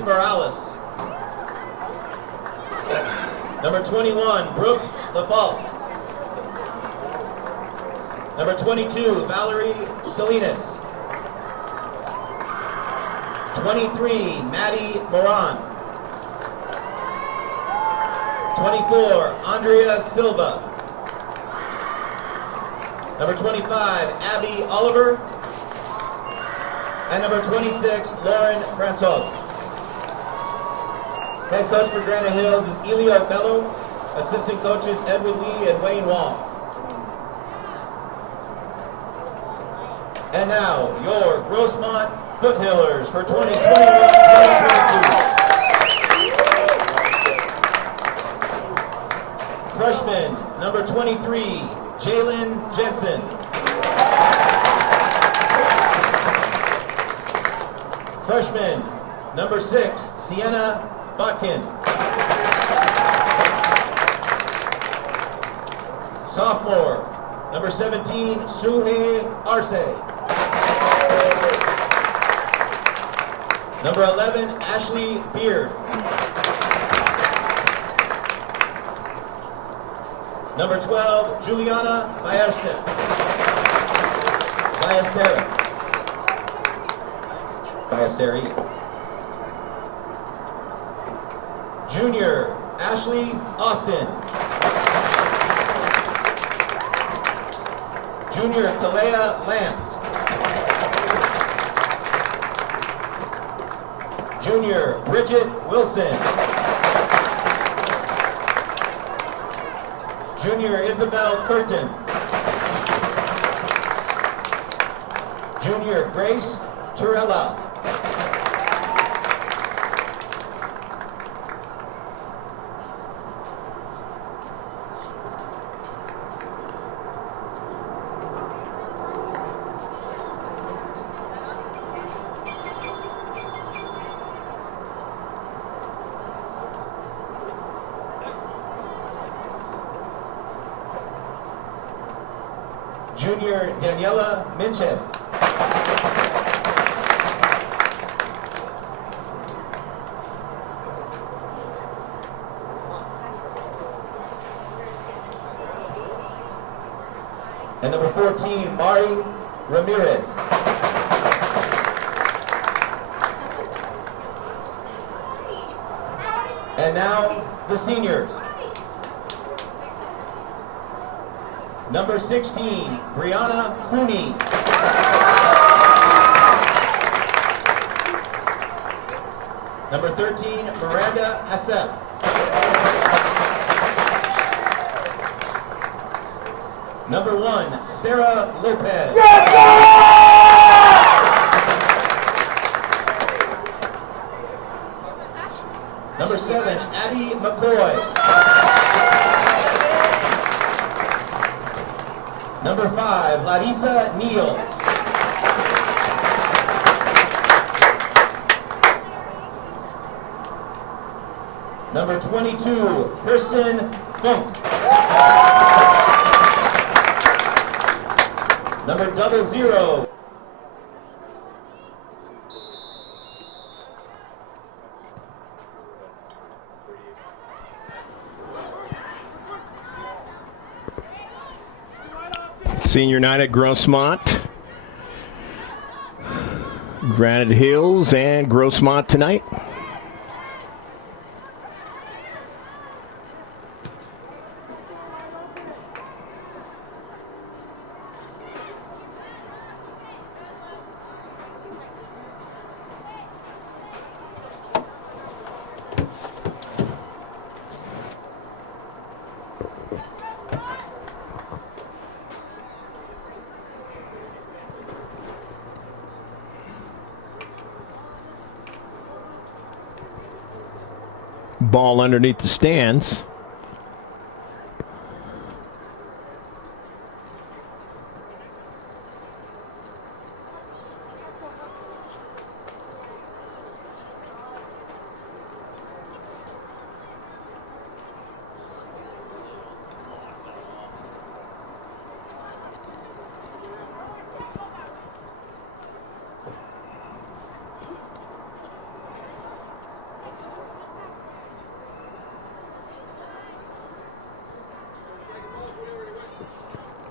Morales. Number 21, Brooke LaFalce. Number 22, Valerie Salinas. 23, Maddie Moran. 24, Andrea Silva. Number 25, Abby Oliver. And number 26, Lauren Francois. Head coach for Granite Hills is Elio Bello. Assistant coaches Edward Lee and Wayne Wong. And now, your Grossmont Foothillers for 2021-2022. Freshman, number 23, Jalen Jensen. Freshman, number 6, Sienna Botkin. Sophomore, number 17, Suhe Arce. Number 11, Ashley Beard. Number 12, Juliana Ballesteri. Junior, Ashley Austin. Junior, Kalea Lance. Junior, Bridget Wilson. Junior, Isabel Curtin. Junior, Grace Torella. Junior, Daniela Minches. And number 14, Mari Ramirez. And now, the seniors. Number 16, Brianna Cooney. Number 13, Miranda Asef. Number 1, Sarah Lopez. Number 7, Abby McCoy. Number 5, Larissa Neal. Number 22, Kirsten Funk. Number 00. Senior night at Grossmont. Granite Hills and Grossmont tonight. Ball underneath the stands.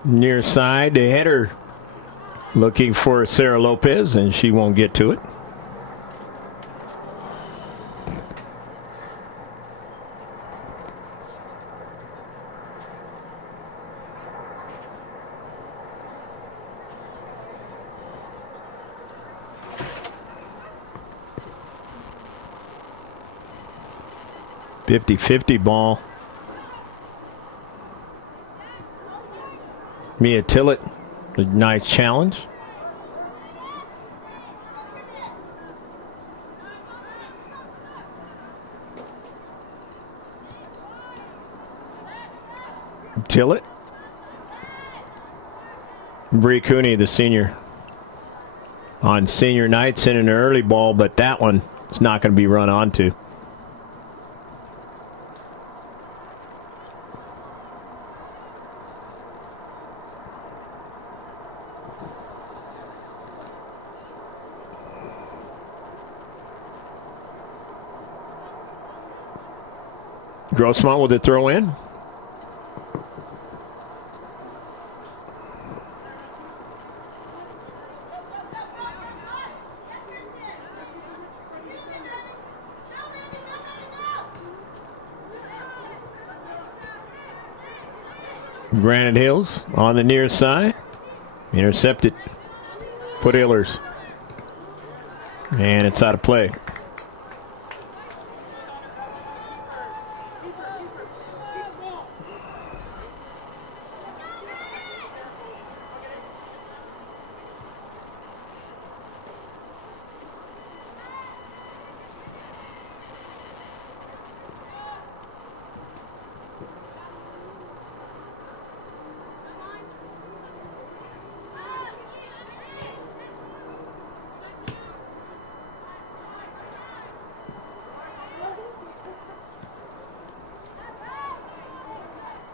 Near side, the header looking for Sarah Lopez, and she won't get to it. .50 ball. Mia Tillett, a nice challenge. Tillett. Bree Cooney, the senior, on senior night, sending an early ball, but that one is not going to be run onto. Grossmont with a throw in. Granite Hills on the near side. Intercepted. Foothillers. And it's out of play.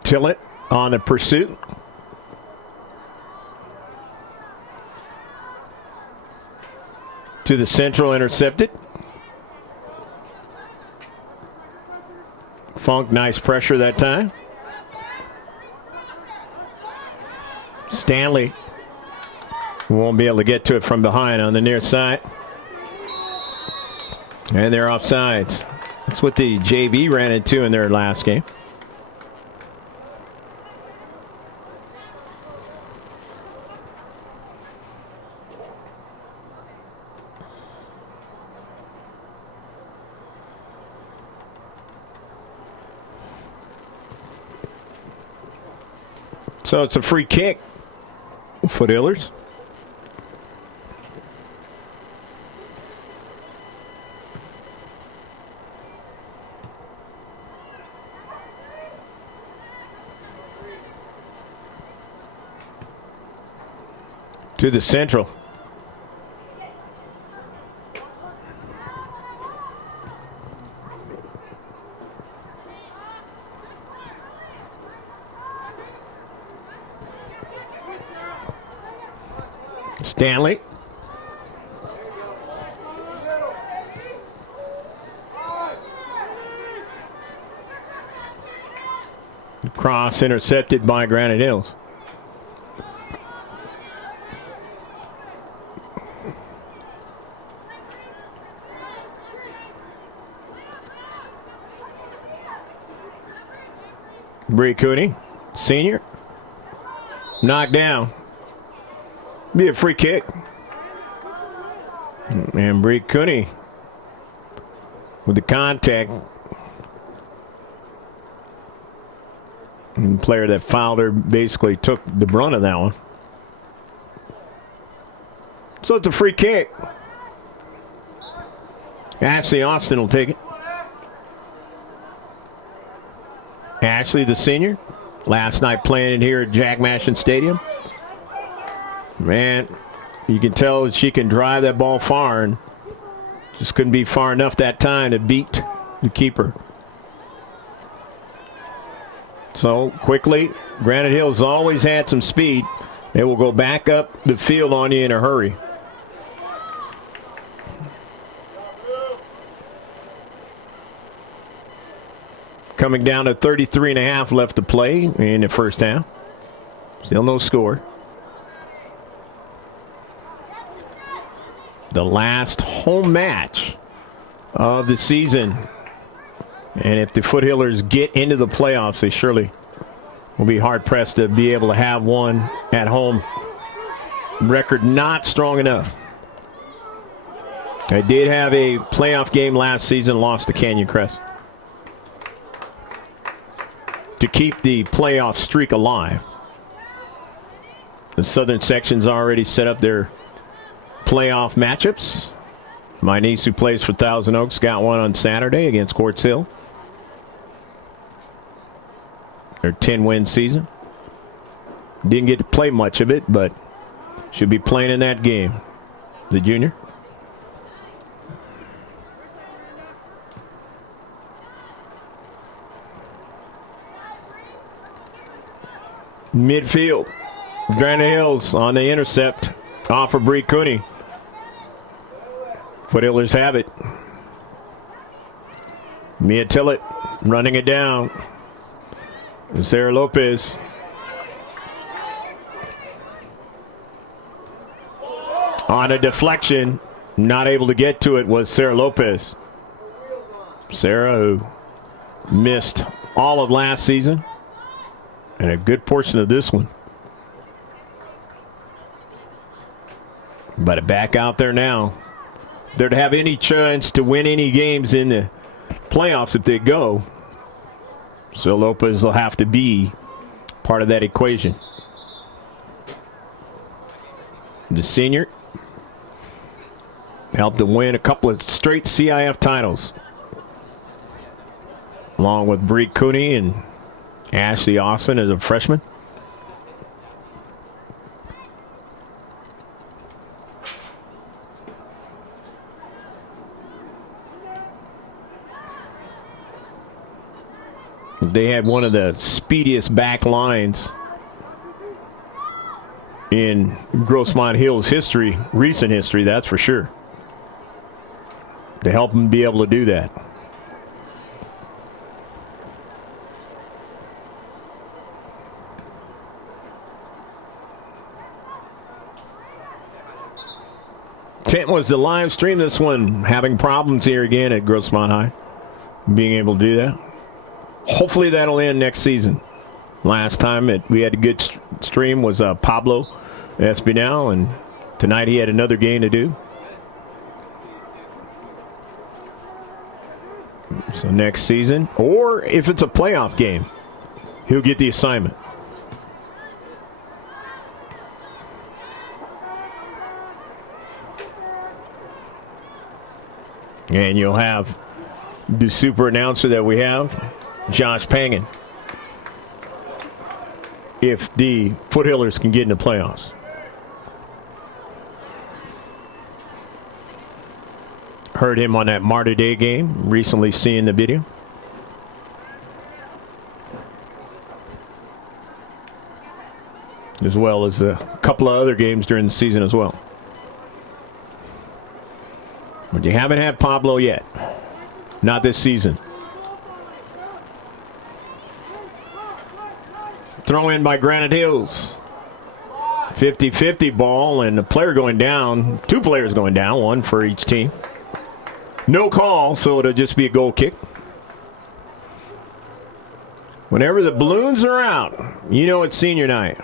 Tillett on the pursuit. To the central, intercepted. Funk, nice pressure that time. Stanley won't be able to get to it from behind on the near side. And they're offsides. That's what the JV ran into in their last game. So it's a free kick. Foothillers. To the central. Stanley. Cross intercepted by Granite Hills. Bree Cooney, senior, knocked down. Be a free kick. And Bree Cooney with the contact. And the player that fouled her basically took the brunt of that one. So it's a free kick. Ashley Austin will take it. Ashley, the senior, last night playing in here at Jack Mashin Stadium. Man, you can tell that she can drive that ball far, and just couldn't be far enough that time to beat the keeper. So quickly, Granite Hills always had some speed. They will go back up the field on you in a hurry. Coming down to 33 and a half left to play in the first half. Still no score. The last home match of the season. And if the Foothillers get into the playoffs, they surely will be hard-pressed to be able to have one at home. Record not strong enough. They did have a playoff game last season, lost to Canyon Crest. To keep the playoff streak alive. The southern section's already set up their playoff matchups. My niece, who plays for Thousand Oaks, got one on Saturday against Quartz Hill. Their 10-win season. Didn't get to play much of it, but should be playing in that game. The junior. Midfield. Granite Hills on the intercept. Off for Bree Cooney. Foothillers have it. Mia Tillett running it down. Sarah Lopez. On a deflection, not able to get to it was Sarah Lopez. Sarah, who missed all of last season and a good portion of this one. But back out there now. They're to have any chance to win any games in the playoffs if they go. So Lopez will have to be part of that equation. The senior helped them win a couple of straight CIF titles. Along with Bree Cooney and Ashley Austin as a freshman. They had one of the speediest back lines in Grossmont Hills history, recent history, that's for sure. To help them be able to do that. Tent was the live stream. This one having problems here again at Grossmont High. Being able to do that. Hopefully that'll end next season. Last time we had a good stream was Pablo Espinal, and tonight he had another game to do. So next season, or if it's a playoff game, he'll get the assignment. And you'll have the super announcer that we have, Josh Pangan, if the Foothillers can get in the playoffs. Heard him on that Martyr Day game, recently seeing the video. As well as a couple of other games during the season as well. But you haven't had Pablo yet. Not this season. Throw in by Granite Hills. 50-50 ball, and the player going down. Two players going down, one for each team. No call, so it'll just be a goal kick. Whenever the balloons are out, you know it's senior night.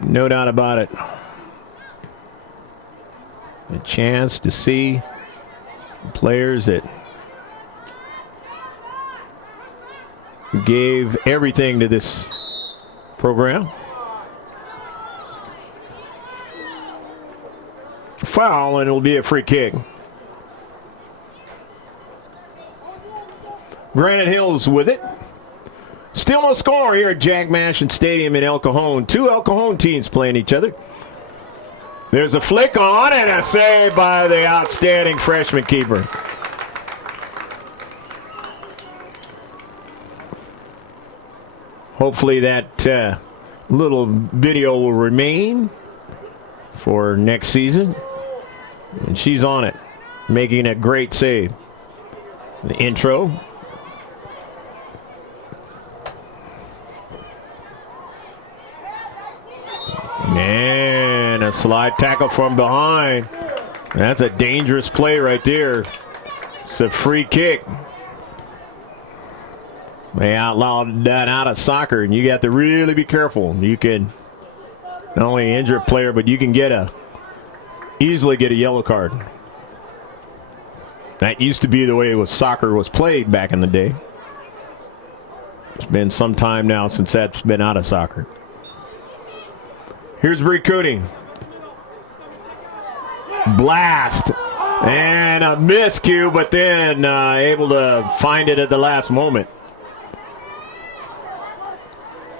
No doubt about it. A chance to see players that gave everything to this program. Foul, and it'll be a free kick. Granite Hills with it. Still no score here at Jack Mashin Stadium in El Cajon. Two El Cajon teams playing each other. There's a flick on and a save by the outstanding freshman keeper. Hopefully that little video will remain for next season. And she's on it, making a great save. The intro. And a slide tackle from behind. That's a dangerous play right there. It's a free kick. They outlawed that out of soccer, and you got to really be careful. You can not only injure a player, but you can easily get a yellow card. That used to be the way soccer was played back in the day. It's been some time now since that's been out of soccer. Here's Bree Cooney. Blast. And a miscue, but then able to find it at the last moment.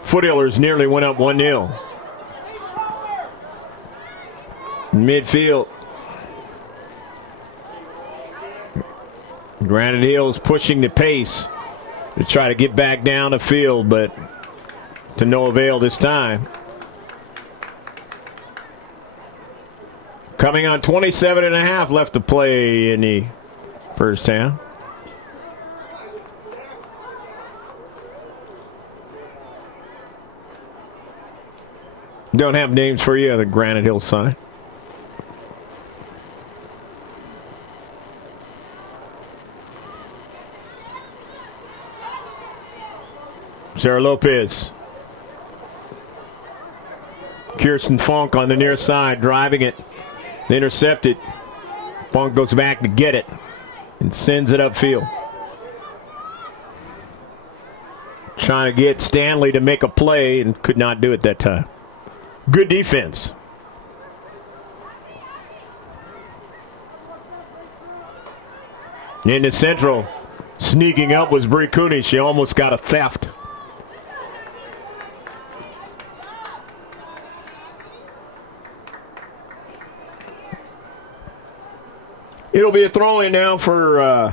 Foothillers nearly went up 1-0. Midfield. Granite Hills pushing the pace to try to get back down the field, but to no avail this time. Coming on 27.5 left to play in the first half. Don't have names for you on the Granite Hill side. Sarah Lopez. Kirsten Funk on the near side, driving it. Intercepted. Funk goes back to get it and sends it upfield. Trying to get Stanley to make a play and could not do it that time. Good defense. In the central, sneaking up was Bree Cooney. She almost got a theft. It'll be a throw-in now for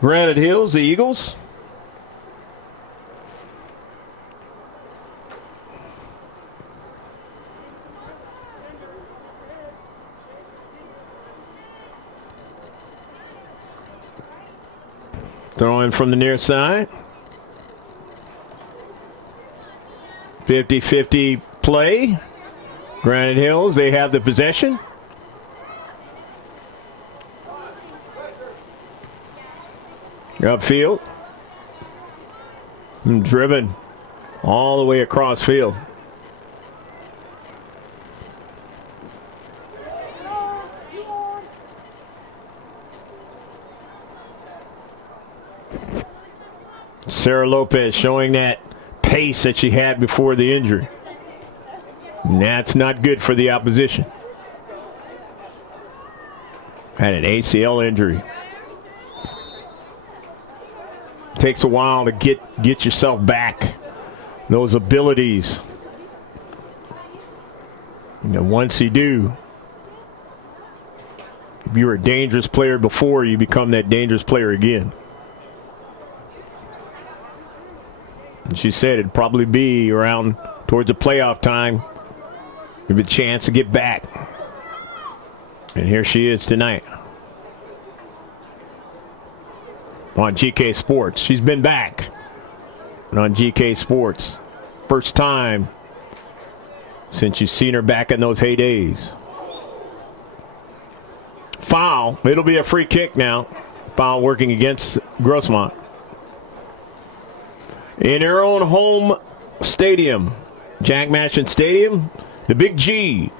Granite Hills, the Eagles. Throwing from the near side. 50-50 play. Granite Hills, they have the possession. Upfield. And driven all the way across field. Sarah Lopez showing that pace that she had before the injury. And that's not good for the opposition. Had an ACL injury. Takes a while to get yourself back. Those abilities. And once you do, if you were a dangerous player before, you become that dangerous player again. And she said it'd probably be around towards the playoff time. Give a chance to get back. And here she is tonight. On GK Sports. She's been back on GK Sports. First time since you've seen her back in those heydays. Foul. It'll be a free kick now. Foul working against Grossmont. In her own home stadium, Jack Mashin Stadium, the Big G.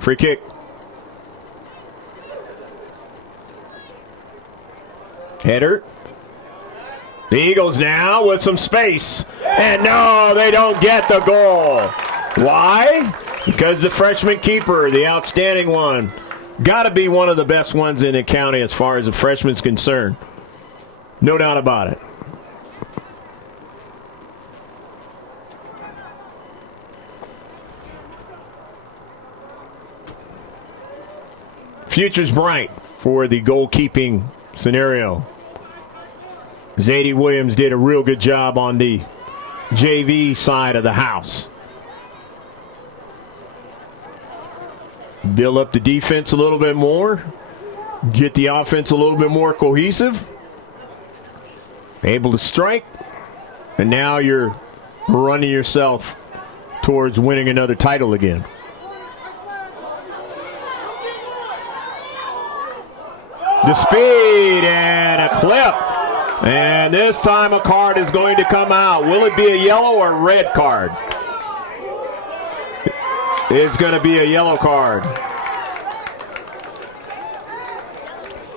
Free kick. Header. The Eagles now with some space. And no, they don't get the goal. Why? Because the freshman keeper, the outstanding one, got to be one of the best ones in the county as far as the freshman's concerned. No doubt about it. Future's bright for the goalkeeping scenario. Zadie Williams did a real good job on the JV side of the house. Build up the defense a little bit more. Get the offense a little bit more cohesive. Able to strike. And now you're running yourself towards winning another title again. The speed and a clip. And this time a card is going to come out. Will it be a yellow or red card? It's going to be a yellow card.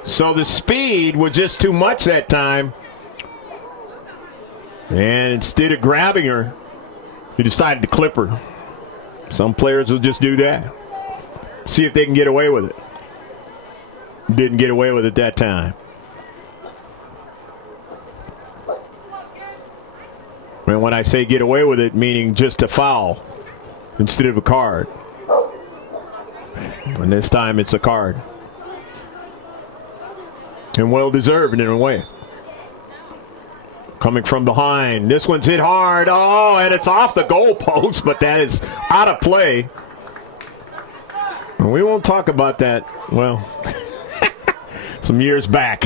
So the speed was just too much that time. And instead of grabbing her, he decided to clip her. Some players will just do that. See if they can get away with it. Didn't get away with it that time. And when I say get away with it, meaning just a foul instead of a card. And this time it's a card. And well-deserved in a way. Coming from behind. This one's hit hard. Oh, and it's off the goalpost, but that is out of play. And we won't talk about that, well, some years back.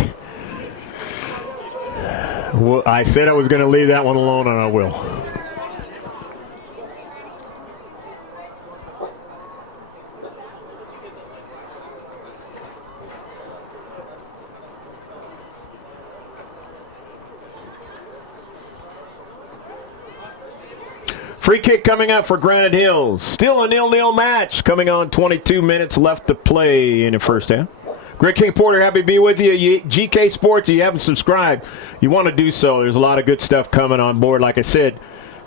Well, I said I was going to leave that one alone, and I will. Free kick coming up for Granite Hills. Still a 0-0 match. Coming on 22 minutes left to play in the first half. Greg King Porter, happy to be with you. GK Sports, if you haven't subscribed, you want to do so. There's a lot of good stuff coming on board. Like I said,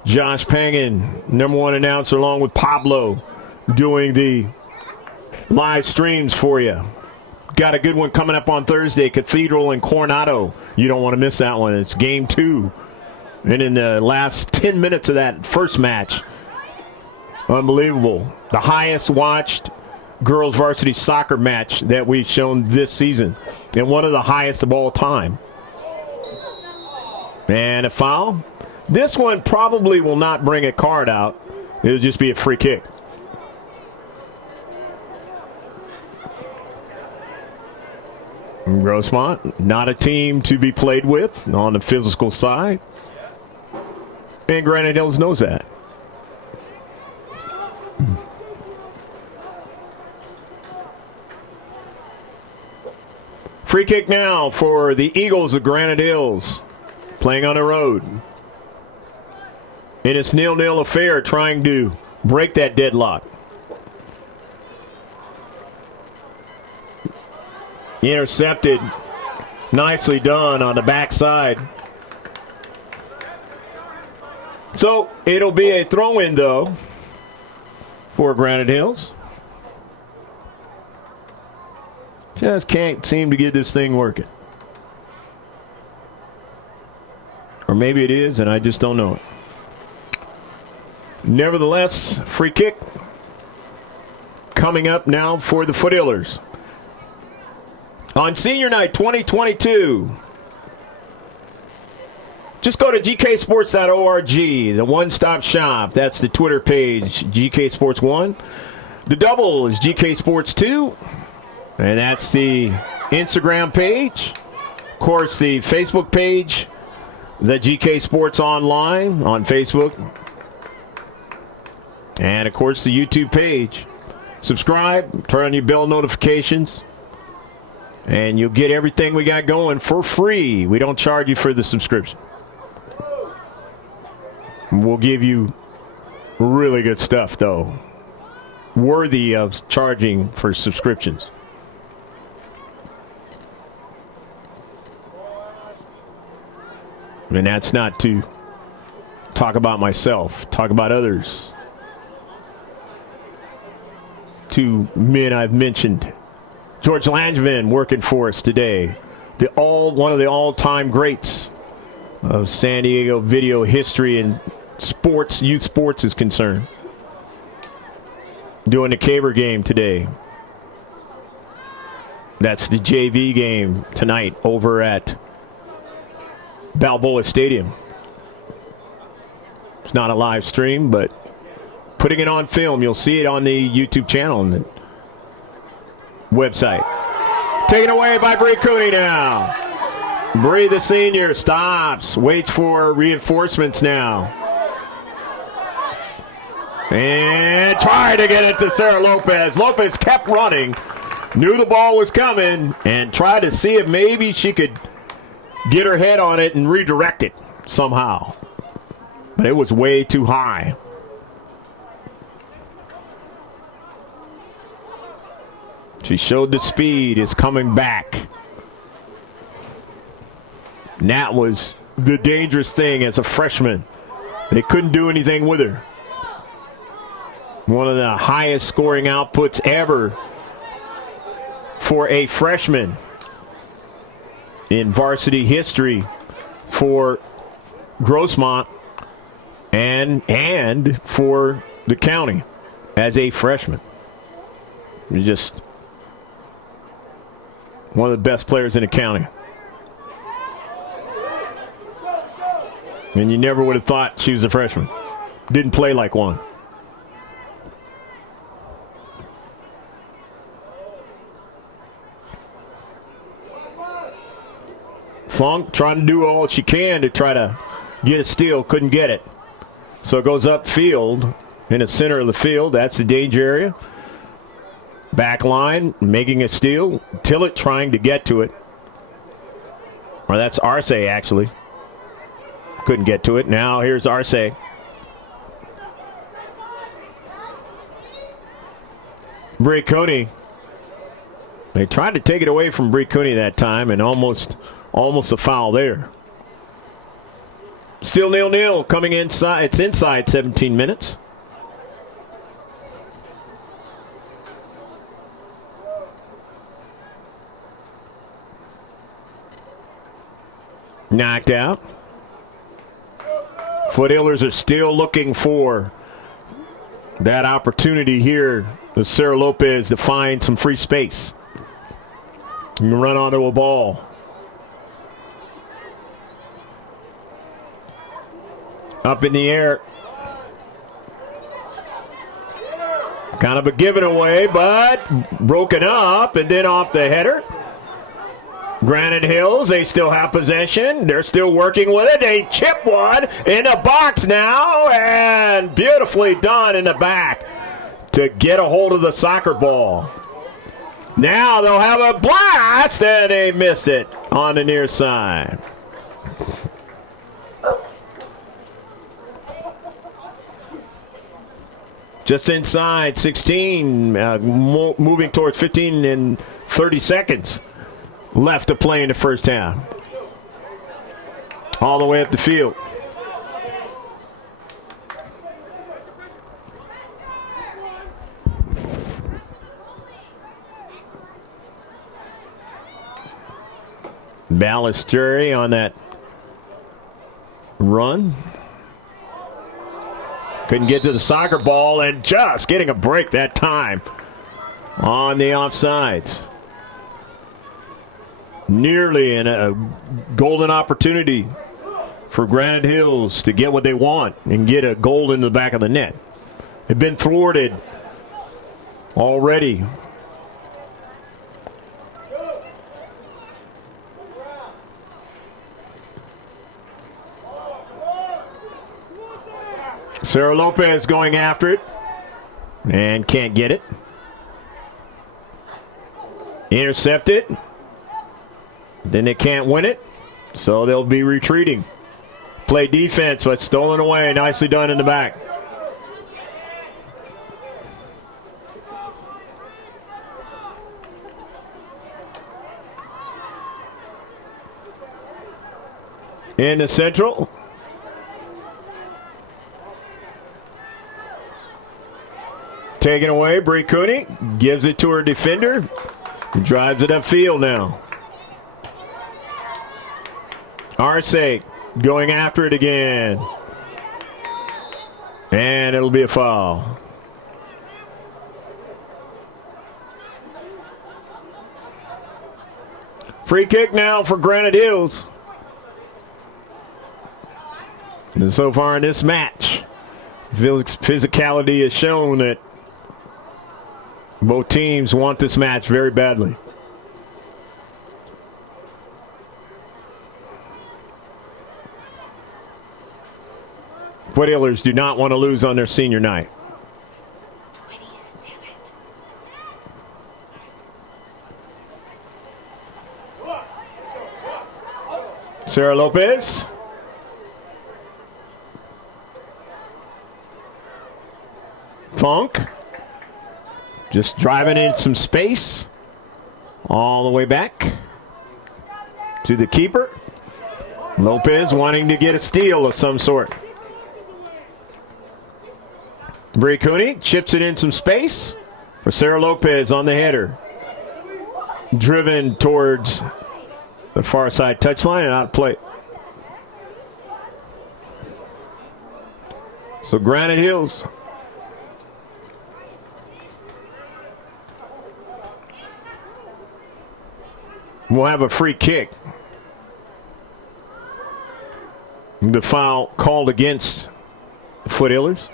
Josh Pangan, #1 announcer, along with Pablo, doing the live streams for you. Got a good one coming up on Thursday, Cathedral and Coronado. You don't want to miss that one. It's game 2. And in the last 10 minutes of that first match, unbelievable. The highest watched girls varsity soccer match that we've shown this season, and one of the highest of all time. And a foul. This one probably will not bring a card out. It'll just be a free kick. Grossmont, not a team to be played with on the physical side. And Granite Hills knows that. Free kick now for the Eagles of Granite Hills, playing on the road. In its 0-0 affair, trying to break that deadlock. Intercepted. Nicely done on the backside. So it'll be a throw-in, though, for Granite Hills. Just can't seem to get this thing working. Or maybe it is, and I just don't know it. Nevertheless, free kick coming up now for the Foothillers. On Senior Night 2022, just go to gksports.org, the one-stop shop. That's the Twitter page, GK Sports 1. The double is GK Sports 2. And that's the Instagram page. Of course, the Facebook page, the GK Sports Online on Facebook. And, of course, the YouTube page. Subscribe, turn on your bell notifications, and you'll get everything we got going for free. We don't charge you for the subscription. We'll give you really good stuff, though, worthy of charging for subscriptions. And that's not to talk about myself, talk about others. 2 men I've mentioned. George Langevin working for us today. One of the all-time greats of San Diego video history and sports, youth sports is concerned. Doing the Caber game today. That's the JV game tonight over at Balboa Stadium. It's not a live stream, but putting it on film, you'll see it on the YouTube channel and the website. Taken away by Bree Cooney now. Bree, the senior, stops, waits for reinforcements now. And tried to get it to Sarah Lopez. Lopez kept running, knew the ball was coming, and tried to see if maybe she could get her head on it and redirect it somehow. But it was way too high. She showed the speed, is coming back. And that was the dangerous thing as a freshman. They couldn't do anything with her. One of the highest scoring outputs ever for a freshman in varsity history for Grossmont and for the county as a freshman. Just one of the best players in the county. And you never would have thought she was a freshman. Didn't play like one. Funk trying to do all she can to try to get a steal. Couldn't get it. So it goes upfield in the center of the field. That's the danger area. Back line, making a steal. Tillett trying to get to it. Or that's Arce, actually. Couldn't get to it. Now here's Arce. Bricconi. They tried to take it away from Bricconi that time, and almost a foul there. Still 0-0 coming inside. It's inside 17 minutes. Knocked out. Foothillers are still looking for that opportunity here with Sarah Lopez to find some free space. And run onto a ball. Up in the air. Kind of a given away, but broken up and then off the header. Granite Hills, they still have possession. They're still working with it. They chip one in the box now, and beautifully done in the back to get a hold of the soccer ball. Now they'll have a blast, and they missed it on the near side. Just inside 16, moving towards 15 and 30 seconds left to play in the first half. All the way up the field. Ballesteri on that run. Couldn't get to the soccer ball and just getting a break that time on the offsides. Nearly a golden opportunity for Granite Hills to get what they want and get a goal in the back of the net. They've been thwarted already. Sarah Lopez going after it and can't get it. Intercepted. Then they can't win it, so they'll be retreating. Play defense, but stolen away. Nicely done in the back. In the central. Taken away, Bricconi gives it to her defender. Drives it upfield now. Arce going after it again. And it'll be a foul. Free kick now for Granite Hills. And so far in this match, physicality has shown that both teams want this match very badly. Foothillers do not want to lose on their senior night. Sarah Lopez. Funk. Just driving in some space. All the way back to the keeper. Lopez wanting to get a steal of some sort. Brie Cooney chips it in some space for Sarah Lopez on the header. Driven towards the far side touchline and out of play. So Granite Hills will have a free kick. The foul called against the Foothillers.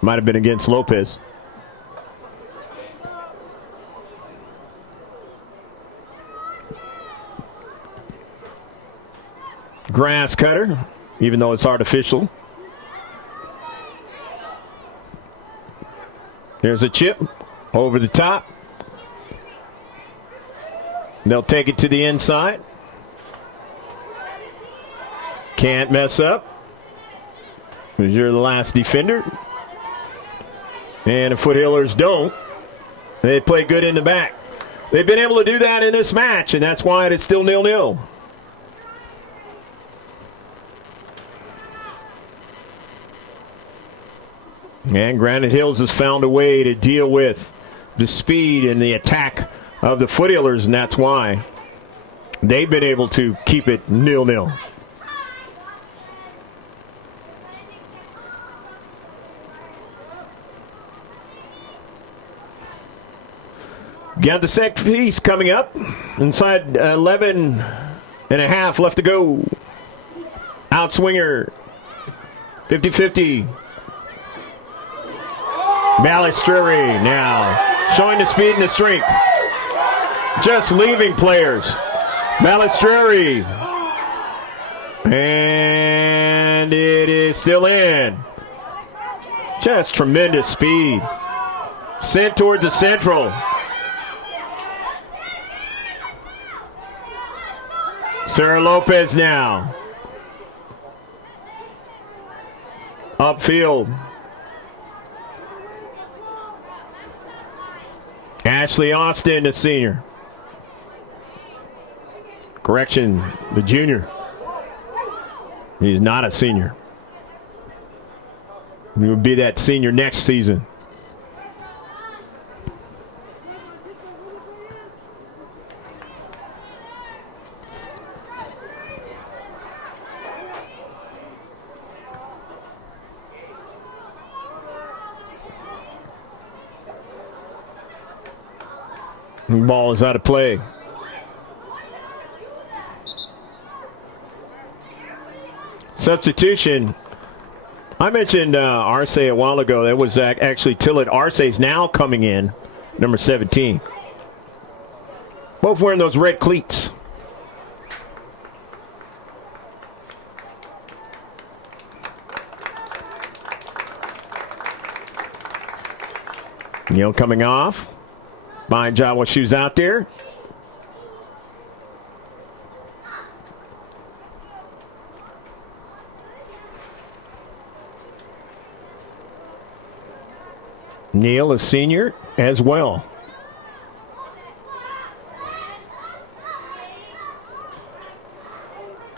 Might have been against Lopez. Grass cutter, even though it's artificial. There's a chip over the top. They'll take it to the inside. Can't mess up. Because you're the last defender. And the Foothillers don't. They play good in the back. They've been able to do that in this match, and that's why it's still 0-0. And Granite Hills has found a way to deal with the speed and the attack of the Foothillers, and that's why they've been able to keep it 0-0. Got the set piece coming up. Inside 11 and a half left to go. Outswinger. 50-50. Balistreri now showing the speed and the strength. Just leaving players. Balistreri. And it is still in. Just tremendous speed. Sent towards the central. Sarah Lopez now. Upfield. Ashley Austin, the senior. Correction, the junior. He's not a senior. He will be that senior next season. The ball is out of play. Substitution. I mentioned Arce a while ago. That was actually Tillett. Arce's now coming in, number 17. Both wearing those red cleats. Neal coming off. Fine job while she was out there. Neal, a senior, as well.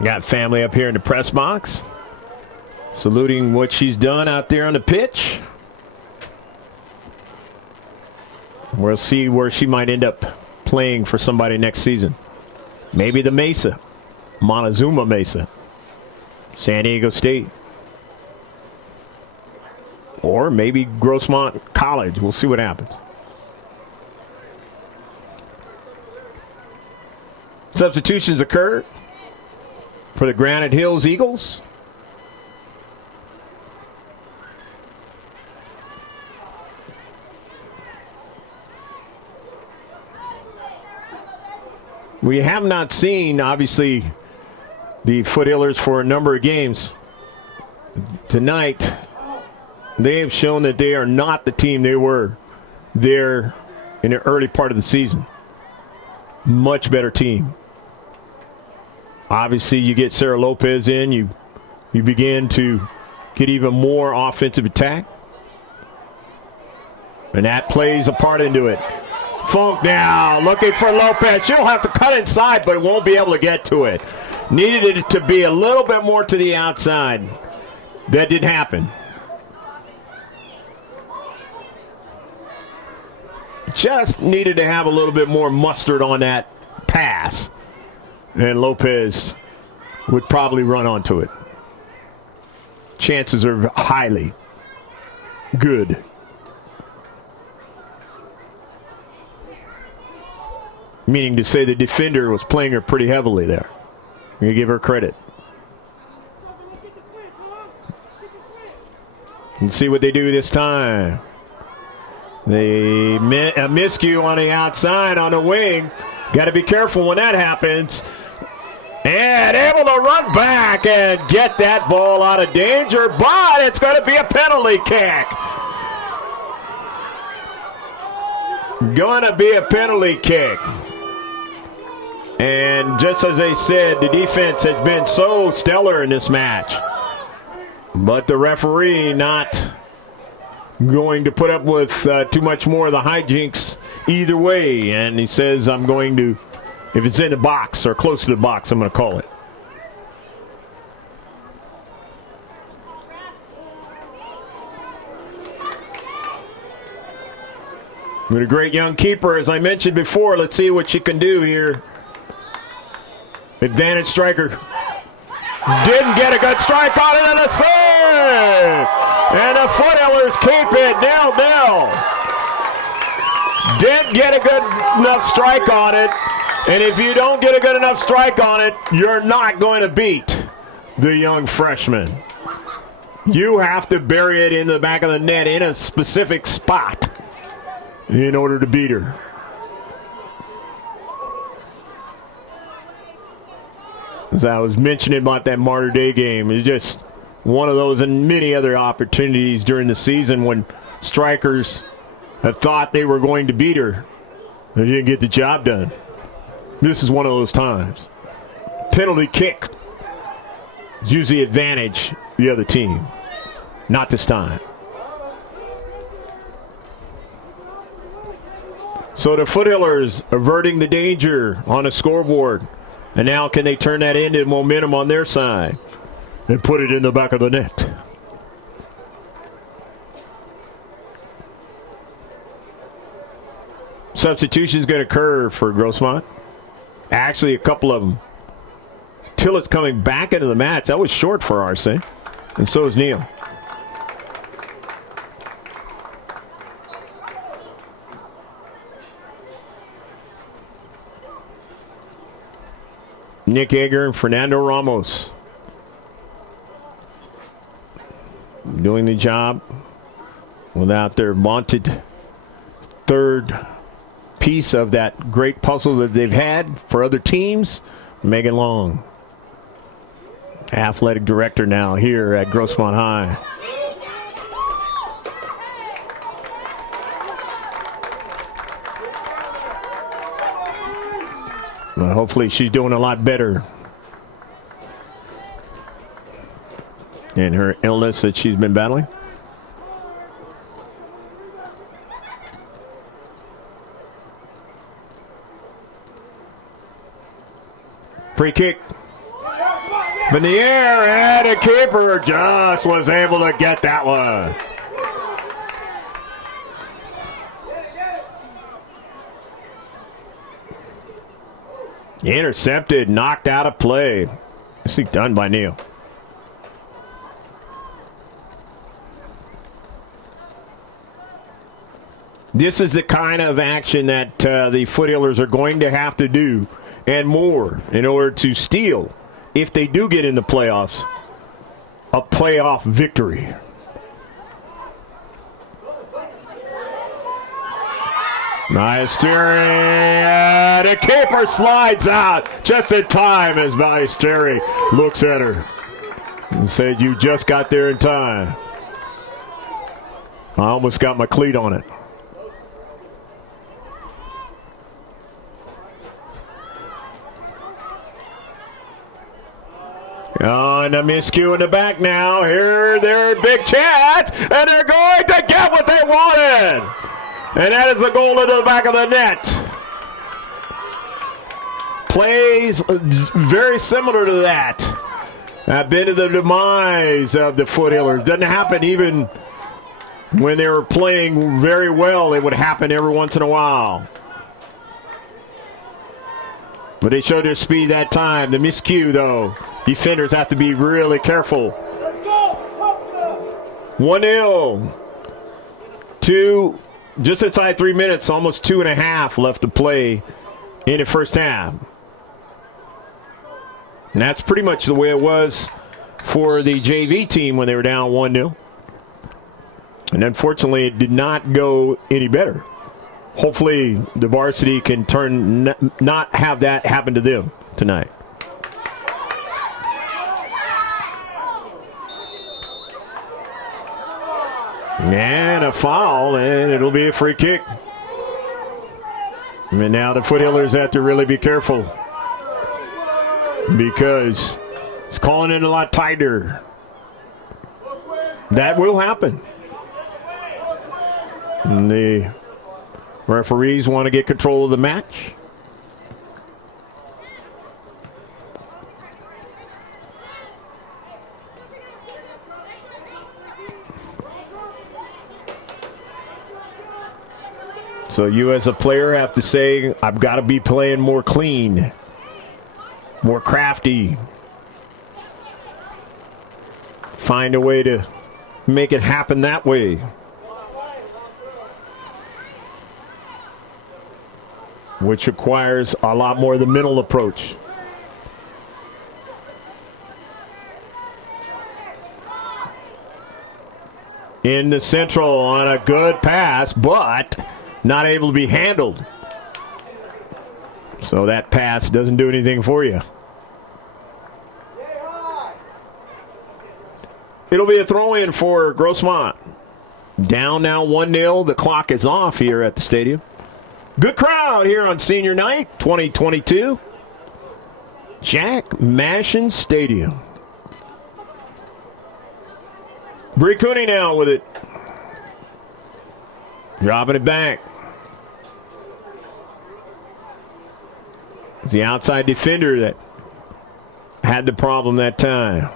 Got family up here in the press box. Saluting what she's done out there on the pitch. We'll see where she might end up playing for somebody next season. Maybe the Mesa. Montezuma Mesa. San Diego State. Or maybe Grossmont College. We'll see what happens. Substitutions occurred for the Granite Hills Eagles. We have not seen, obviously, the Foothillers for a number of games. Tonight, they have shown that they are not the team they were there in the early part of the season. Much better team. Obviously, you get Sarah Lopez in, you begin to get even more offensive attack. And that plays a part into it. Funk now looking for Lopez. She'll have to cut inside, but won't be able to get to it. Needed it to be a little bit more to the outside. That didn't happen. Just needed to have a little bit more mustard on that pass. And Lopez would probably run onto it. Chances are highly good. Meaning to say the defender was playing her pretty heavily there. You give her credit. And see what they do this time. They a miscue on the outside on the wing. Got to be careful when that happens. And able to run back and get that ball out of danger, but it's going to be a penalty kick. Going to be a penalty kick. And just as they said, the defense has been so stellar in this match. But the referee not going to put up with too much more of the hijinks either way. And he says, I'm going to, if it's in the box or close to the box, I'm going to call it. With a great young keeper, as I mentioned before, let's see what she can do here. Advantage striker. Didn't get a good strike on it, and a save! And the Foothillers keep it 0-0. Didn't get a good enough strike on it, and if you don't get a good enough strike on it, you're not going to beat the young freshman. You have to bury it in the back of the net in a specific spot in order to beat her. As I was mentioning about that Mater Dei game, it's just one of those and many other opportunities during the season when strikers have thought they were going to beat her. They didn't get the job done. This is one of those times. Penalty kick is usually advantage the other team. Not this time. So the Foothillers averting the danger on the scoreboard. And now can they turn that into momentum on their side and put it in the back of the net? Substitution's going to occur for Grossmont. Actually, a couple of them. Tillett's coming back into the match. That was short for RC. And so is Neal. Nick Egger and Fernando Ramos doing the job without their vaunted third piece of that great puzzle that they've had for other teams, Megan Long, athletic director now here at Grossmont High. But hopefully she's doing a lot better in her illness that she's been battling. Free kick. In the air, and the keeper just was able to get that one. Intercepted, knocked out of play. Nicely done by Neal. This is the kind of action that the Foothillers are going to have to do and more in order to steal, if they do get in the playoffs, a playoff victory. Nice steering. The keeper slides out just in time as Ballesteri looks at her and said, "You just got there in time." I almost got my cleat on it. Oh, and a miscue in the back now. Here, they're big chance, and they're going to get what they wanted. And that is a goal into the back of the net. Plays very similar to that have been to the demise of the Foothillers. Doesn't happen even when they were playing very well. It would happen every once in a while. But they showed their speed that time. The miscue, though. Defenders have to be really careful. 1-0. Just inside 3 minutes, almost 2.5 left to play in the first half. And that's pretty much the way it was for the JV team when they were down 1-0. And unfortunately, it did not go any better. Hopefully, the Varsity can not have that happen to them tonight. And a foul, and it'll be a free kick. And now the Foothillers have to really be careful because it's calling it a lot tighter. That will happen. And the referees want to get control of the match. So you as a player have to say, I've got to be playing more clean, more crafty. Find a way to make it happen that way. Which requires a lot more of the mental approach. In the central on a good pass, but not able to be handled. So that pass doesn't do anything for you. It'll be a throw-in for Grossmont. Down now 1-0. The clock is off here at the stadium. Good crowd here on Senior Night 2022. Jack Mashin Stadium. Bree Cooney now with it. Dropping it back. It's the outside defender that had the problem that time.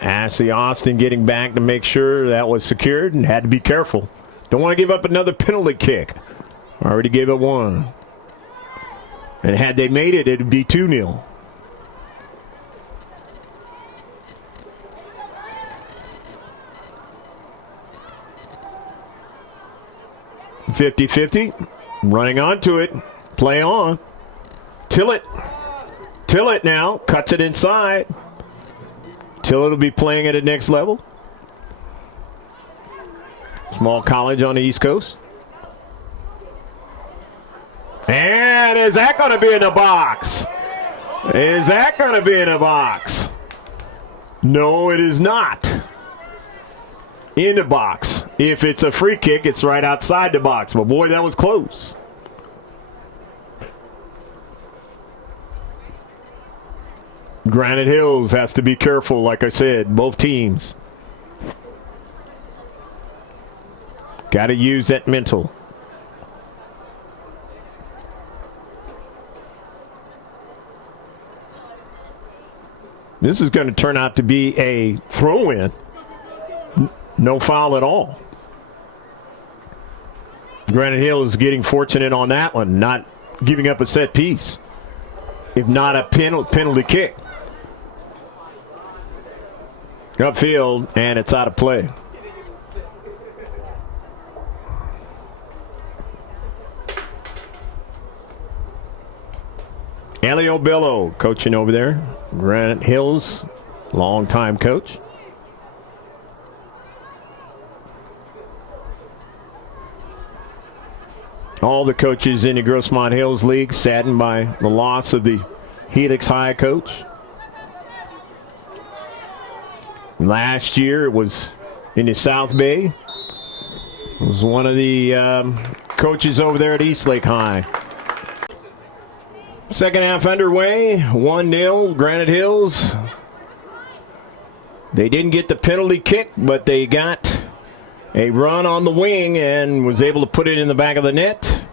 Ashley Austin getting back to make sure that was secured and had to be careful. Don't want to give up another penalty kick. Already gave up one. And had they made it, it'd be 2-0. .50-50. Running onto it. Play on. Tillett. Tillett now. Cuts it inside. Tillett will be playing at the next level. Small college on the East Coast. And is that going to be in the box? Is that going to be in the box? No, it is not. In the box. If it's a free kick, it's right outside the box. But boy, that was close. Granite Hills has to be careful, like I said, both teams. Got to use that mental. This is going to turn out to be a throw-in. No foul at all. Granite Hill is getting fortunate on that one, not giving up a set piece. If not a penalty kick. Upfield, and it's out of play. Elio Bello coaching over there. Granite Hills, longtime coach. All the coaches in the Grossmont Hills League saddened by the loss of the Helix High coach. Last year it was in the South Bay. It was one of the coaches over there at Eastlake High. Second half underway, 1-0, Granite Hills. They didn't get the penalty kick, but they got a run on the wing and was able to put it in the back of the net.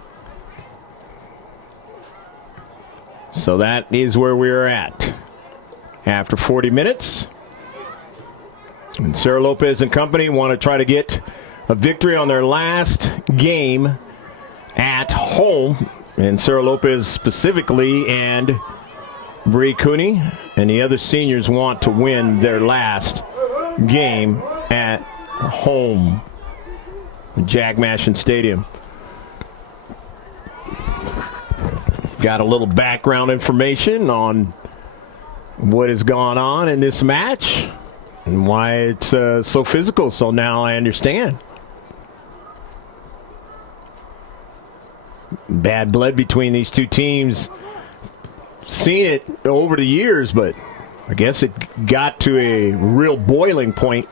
So that is where we're at after 40 minutes. And Cerro Lopez and company want to try to get a victory on their last game at home. And Cerro Lopez specifically and Bree Cooney and the other seniors want to win their last game at home. Jack Mashin Stadium. Got a little background information on what has gone on in this match and why it's so physical. So now I understand. Bad blood between these two teams. Seen it over the years, but I guess it got to a real boiling point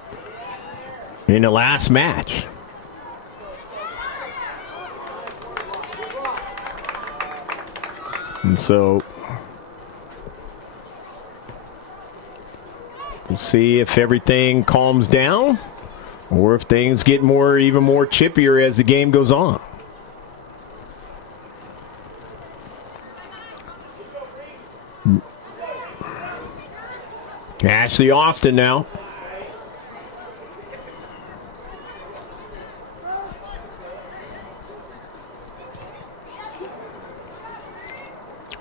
in the last match. And so we'll see if everything calms down or if things get even more chippier as the game goes on. Ashley Austin now.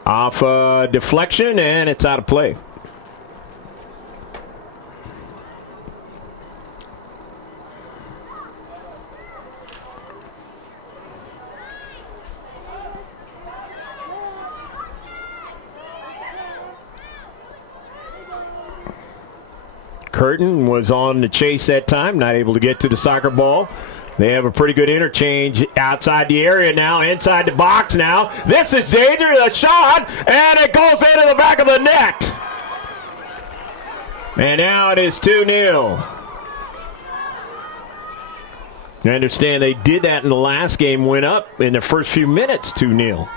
Off a deflection, and it's out of play. Curtin was on the chase that time, not able to get to the soccer ball. They have a pretty good interchange outside the area now, inside the box now. This is dangerous, a shot, and it goes into the back of the net. And now it is 2-0. I understand they did that in the last game, went up in the first few minutes 2-0.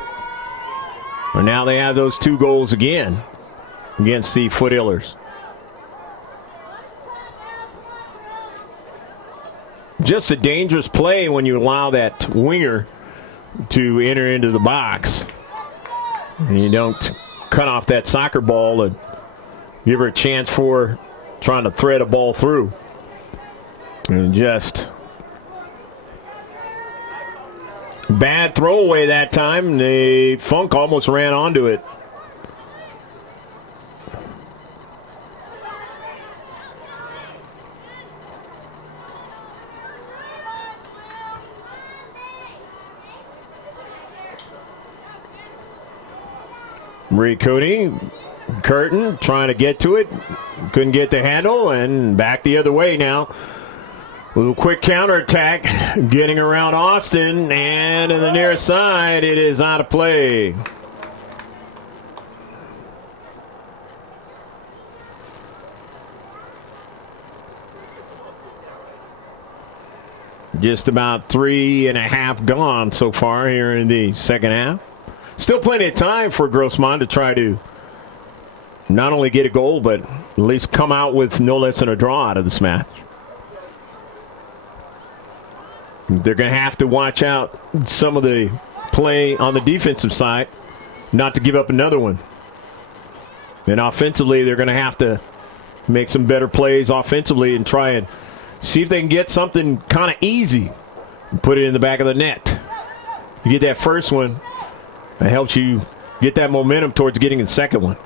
And now they have those 2 goals again against the Foothillers. Just a dangerous play when you allow that winger to enter into the box. And you don't cut off that soccer ball and give her a chance for trying to thread a ball through. And just bad throwaway that time. The Funk almost ran onto it. Marie Cooney, Curtin trying to get to it. Couldn't get the handle, and back the other way now. A little quick counterattack, getting around Austin, and in the near side, it is out of play. Just about 3.5 gone so far here in the second half. Still plenty of time for Grossmont to try to not only get a goal, but at least come out with no less than a draw out of this match. They're going to have to watch out some of the play on the defensive side, not to give up another one. And offensively, they're going to have to make some better plays offensively and try and see if they can get something kind of easy and put it in the back of the net. You get that first one, it helps you get that momentum towards getting the second one.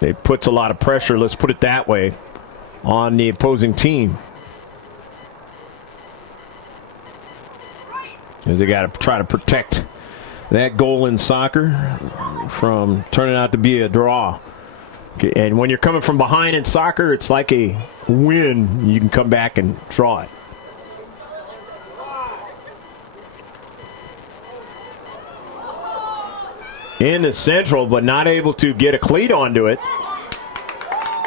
It puts a lot of pressure, let's put it that way, on the opposing team. As they got to try to protect that goal in soccer from turning out to be a draw. And when you're coming from behind in soccer, it's like a win. You can come back and draw it. In the central, but not able to get a cleat onto it.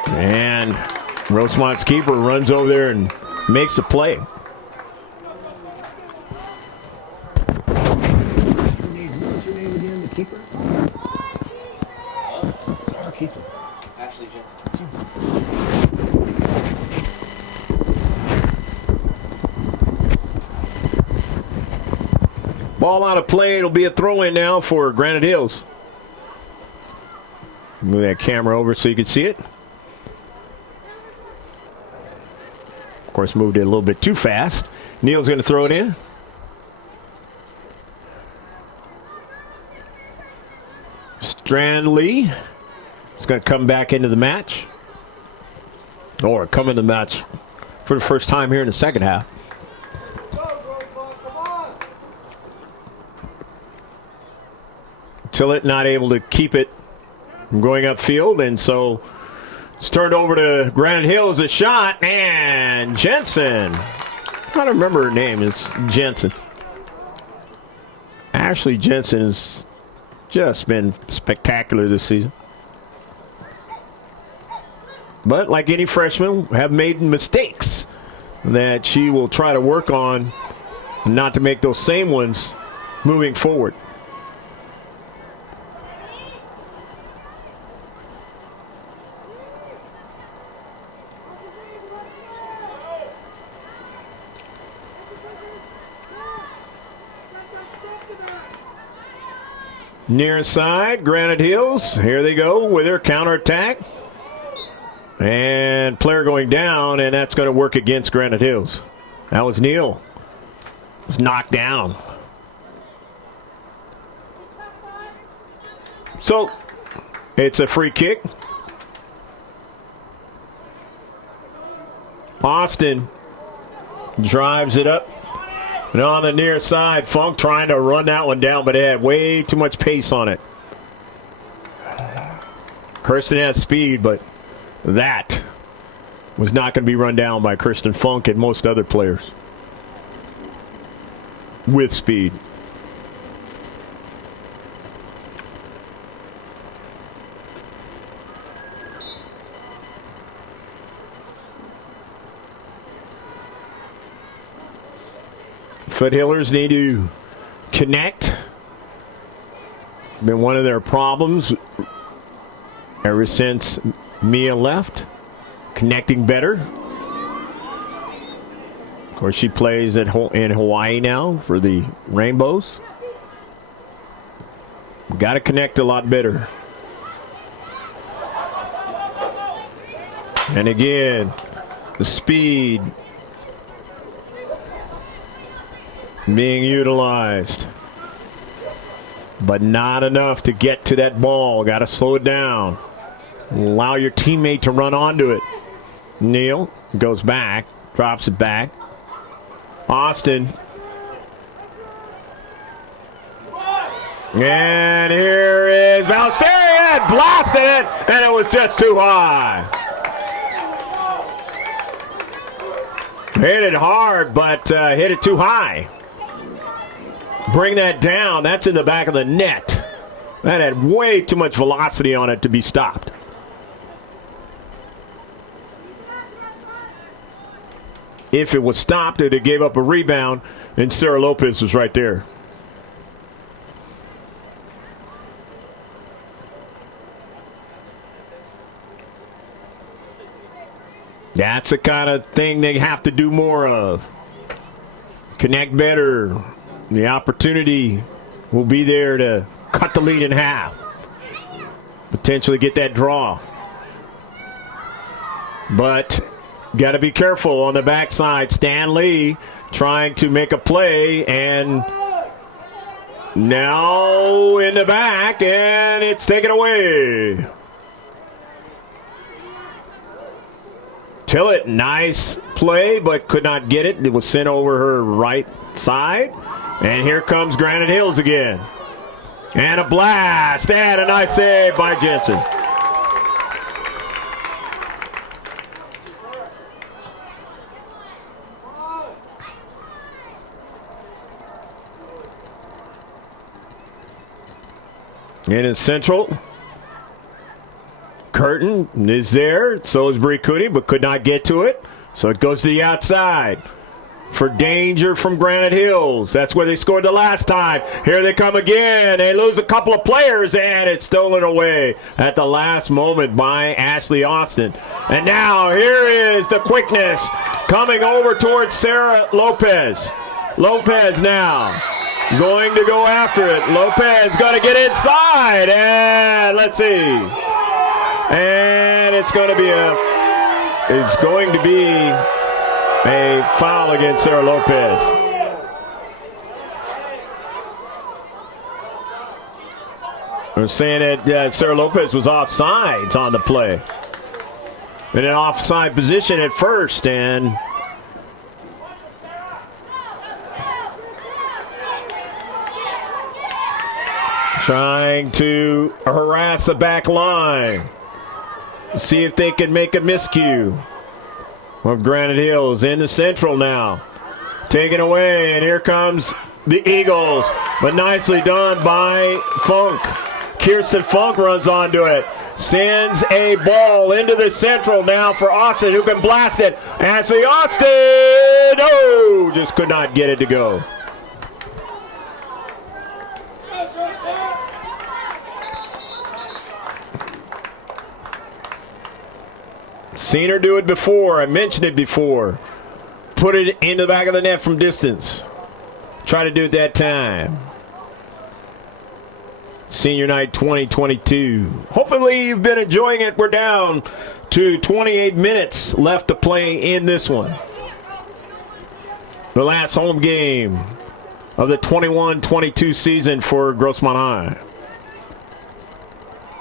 And Grossmont's keeper runs over there and makes a play. Ball out of play. It'll be a throw-in now for Granite Hills. Move that camera over so you can see it. Of course, moved it a little bit too fast. Neal's going to throw it in. Strandley is going to come back into the match. Or come in the match for the first time here in the second half. Tillett not able to keep it from going upfield, and so it's turned over to Granite Hills. A shot, and Jensen. I don't remember her name. It's Jensen. Ashley Jensen has just been spectacular this season. But like any freshman, have made mistakes that she will try to work on, not to make those same ones moving forward. Near side, Granite Hills. Here they go with their counterattack. And player going down, and that's going to work against Granite Hills. That was Neal. Was knocked down. So, it's a free kick. Austin drives it up. And on the near side, Funk trying to run that one down, but it had way too much pace on it. Kirsten has speed, but that was not going to be run down by Kirsten Funk and most other players with speed. Foothillers need to connect. Been one of their problems ever since Mia left. Connecting better. Of course, she plays in Hawaii now for the Rainbows. Got to connect a lot better. And again, the speed being utilized, but not enough to get to that ball. Got to slow it down. Allow your teammate to run onto it. Neal goes back, drops it back. Austin. And here is Valstarian, blasted it, and it was just too high. Hit it hard, but hit it too high. Bring that down. That's in the back of the net. That had way too much velocity on it to be stopped. If it was stopped, it gave up a rebound, and Sarah Lopez was right there. That's the kind of thing they have to do more of. Connect better. The opportunity will be there to cut the lead in half. Potentially get that draw. But got to be careful on the backside. Stan Lee trying to make a play, and now in the back, and it's taken away. Tillett, nice play, but could not get it. It was sent over her right side. And here comes Granite Hills again. And a blast. And a nice save by Jensen. In central. Curtin is there. So is Bree Cooney, but could not get to it. So it goes to the outside. For danger from Granite Hills. That's where they scored the last time. Here they come again. They lose a couple of players, and it's stolen away at the last moment by Ashley Austin. And now here is the quickness coming over towards Sarah Lopez. Lopez now going to go after it. Lopez going to get inside, and let's see. And it's going to be a foul against Sarah Lopez. They're saying that Sarah Lopez was offsides on the play. In an offside position at first, and trying to harass the back line. See if they can make a miscue. Of Granite Hills in the central now. Taken away, and here comes the Eagles. But nicely done by Funk. Kirsten Funk runs onto it. Sends a ball into the central now for Austin, who can blast it. Ashley Austin! Oh, just could not get it to go. Seen her do it before. I mentioned it before. Put it in the back of the net from distance. Try to do it that time. Senior Night 2022. Hopefully you've been enjoying it. We're down to 28 minutes left to play in this one. The last home game of the 21-22 season for Grossmont High.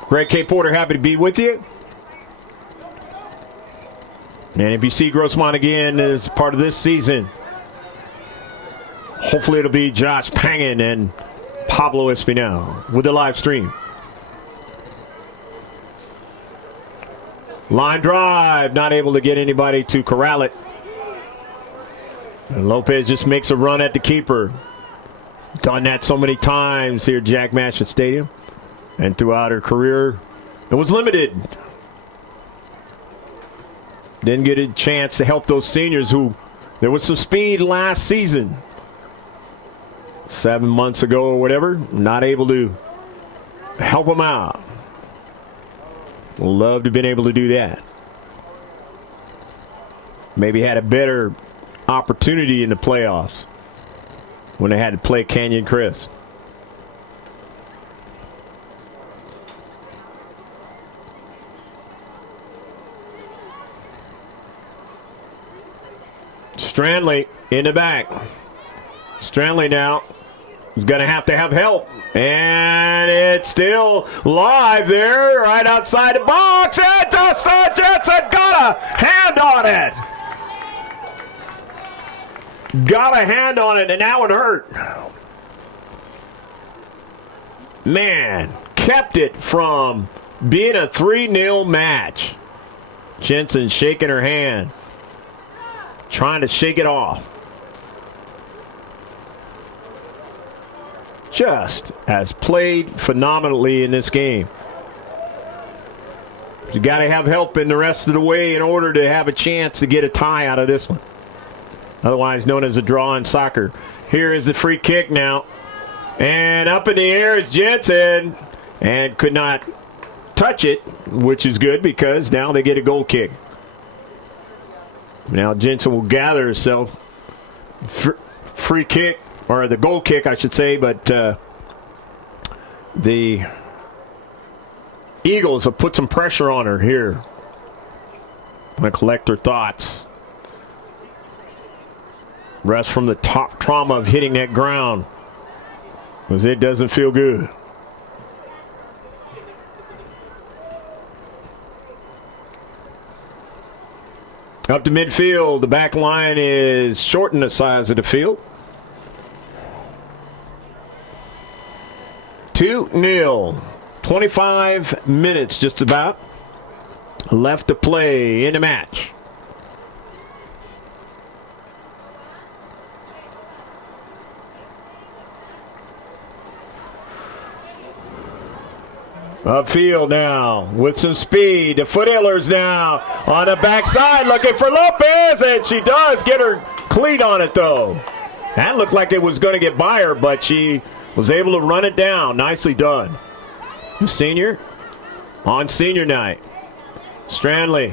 Greg K. Porter, happy to be with you. And if you see Grossmont again as part of this season, hopefully it'll be Josh Pangan and Pablo Espinal with the live stream. Line drive, not able to get anybody to corral it. And Lopez just makes a run at the keeper. Done that so many times here at Jack Matchett Stadium. And throughout her career, it was limited. Didn't get a chance to help those seniors who, there was some speed last season. 7 months ago or whatever, not able to help them out. Would love to have been able to do that. Maybe had a better opportunity in the playoffs when they had to play Canyon Crest. Strandley in the back. Strandley now is going to have help. And it's still live there right outside the box. And Dustin Jensen got a hand on it. Got a hand on it, and that one hurt. Man, kept it from being a 3-0 match. Jensen shaking her hand. Trying to shake it off. Just has played phenomenally in this game. You got to have help in the rest of the way in order to have a chance to get a tie out of this one. Otherwise known as a draw in soccer. Here is the free kick now. And up in the air is Jensen. And could not touch it, which is good because now they get a goal kick. Now Jensen will gather herself. Free kick, or the goal kick, I should say, but the Eagles have put some pressure on her here. I'm going to collect her thoughts. Rest from the top trauma of hitting that ground, because it doesn't feel good. Up to midfield, the back line is shortened the size of the field. 2-0. 25 minutes just about left to play in the match. Upfield now with some speed. The Foothillers now on the backside looking for Lopez, and she does get her cleat on it though. That looked like it was going to get by her, but she was able to run it down. Nicely done. Senior on senior night. Strandley's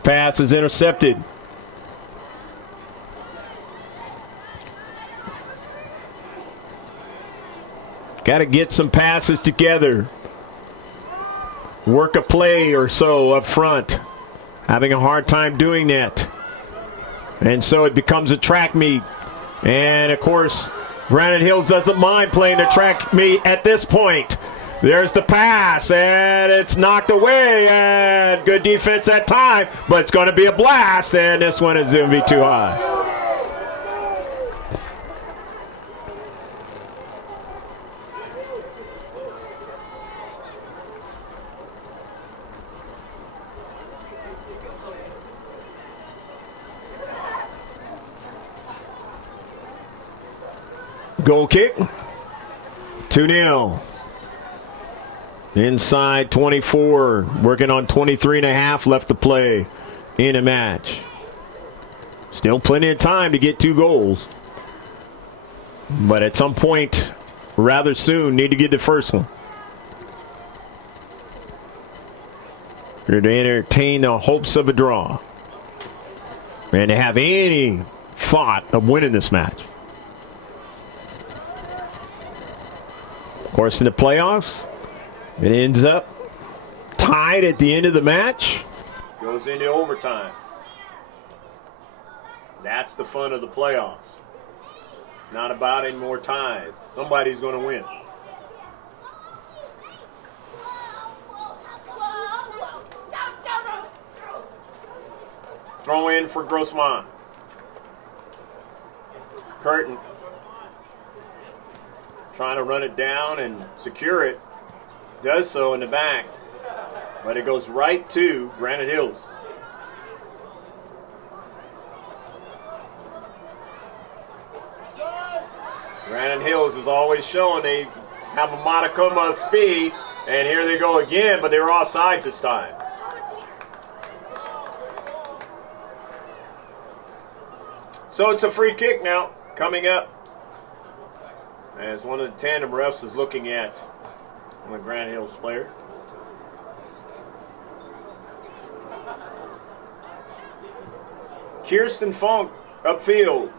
pass is intercepted. Got to get some passes together. Work a play or so up front. Having a hard time doing that. And so it becomes a track meet. And, of course, Granite Hills doesn't mind playing the track meet at this point. There's the pass, and it's knocked away, and good defense that time, but it's going to be a blast, and this one is going to be too high. Goal kick, 2-0. Inside 24, working on 23 and a half left to play in a match. Still plenty of time to get 2 goals. But at some point, rather soon, need to get the first one. Here to entertain the hopes of a draw. And to have any thought of winning this match. Of course, in the playoffs, it ends up tied at the end of the match. Goes into overtime. That's the fun of the playoffs. It's not about any more ties. Somebody's going to win. Throw in for Grossmont. Curtin trying to run it down and secure it. Does so in the back, but it goes right to Granite Hills. Granite Hills is always showing they have a modicum of speed, and here they go again, but they were offsides this time. So it's a free kick now coming up, as one of the tandem refs is looking at the Granite Hills player. Kirsten Funk upfield.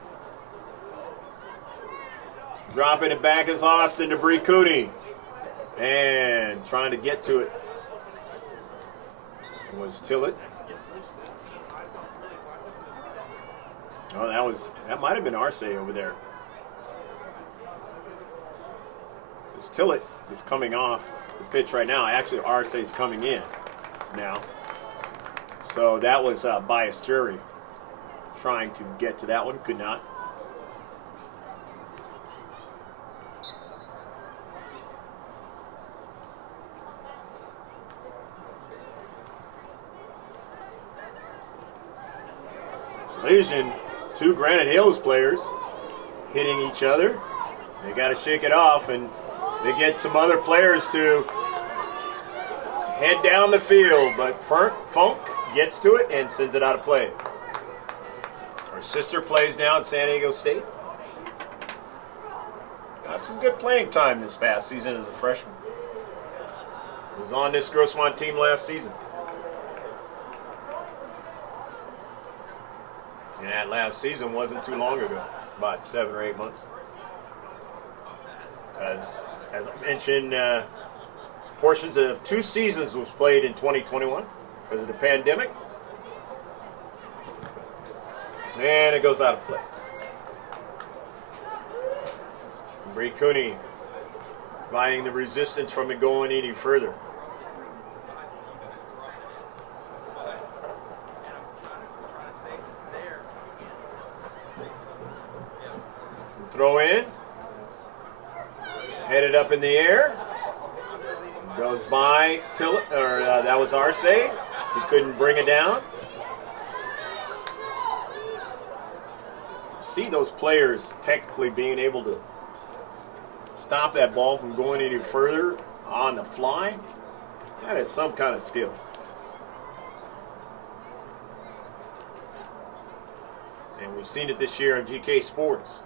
Dropping it back is Austin to Bree Cooney. And trying to get to it was Tillett. Oh, that might have been Arce over there. It's Tillett is coming off the pitch right now. Actually, Arce is coming in now. So that was Bias Jury trying to get to that one. Could not. Collision. 2 Granite Hills players hitting each other. They got to shake it off, and they get some other players to head down the field, but Funk gets to it and sends it out of play. Her sister plays now at San Diego State. Got some good playing time this past season as a freshman. Was on this Grossmont team last season. And that last season wasn't too long ago, about 7 or 8 months. As I mentioned, portions of 2 seasons was played in 2021 because of the pandemic. And it goes out of play. Bree Cooney finding the resistance from it going any further. Throw in. Headed up in the air. Goes by Tillett, or that was Arce. He couldn't bring it down. See those players technically being able to stop that ball from going any further on the fly. That is some kind of skill. And we've seen it this year in GK Sports.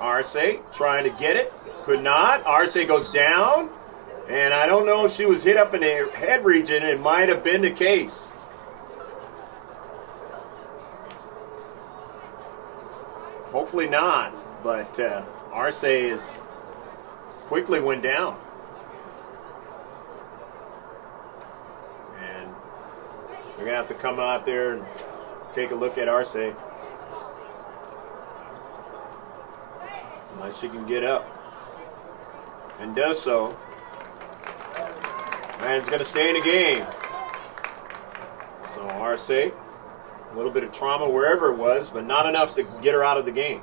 Arce trying to get it. Could not. Arce goes down. And I don't know if she was hit up in the head region. It might have been the case. Hopefully not. But Arce is quickly went down. And we're going to have to come out there and take a look at Arce. Unless she can get up. And does so. And it's going to stay in the game. So Arce, a little bit of trauma wherever it was, but not enough to get her out of the game.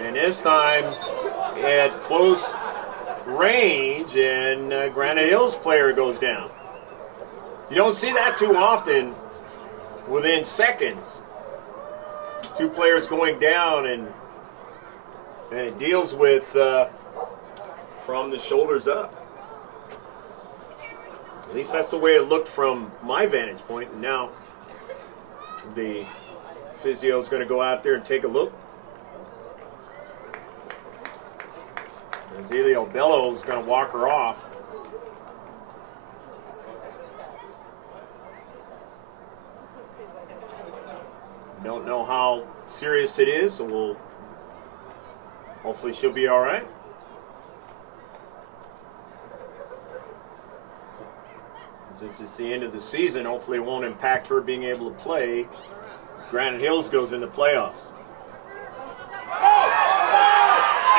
And this time at close range, and Granite Hills player goes down. You don't see that too often within seconds. Two players going down, and it deals with from the shoulders up. At least that's the way it looked from my vantage point. And now the physio is going to go out there and take a look. Zelio Bello is going to walk her off. Don't know how serious it is, so hopefully she'll be all right. Since it's the end of the season, hopefully it won't impact her being able to play if Granite Hills goes into playoffs.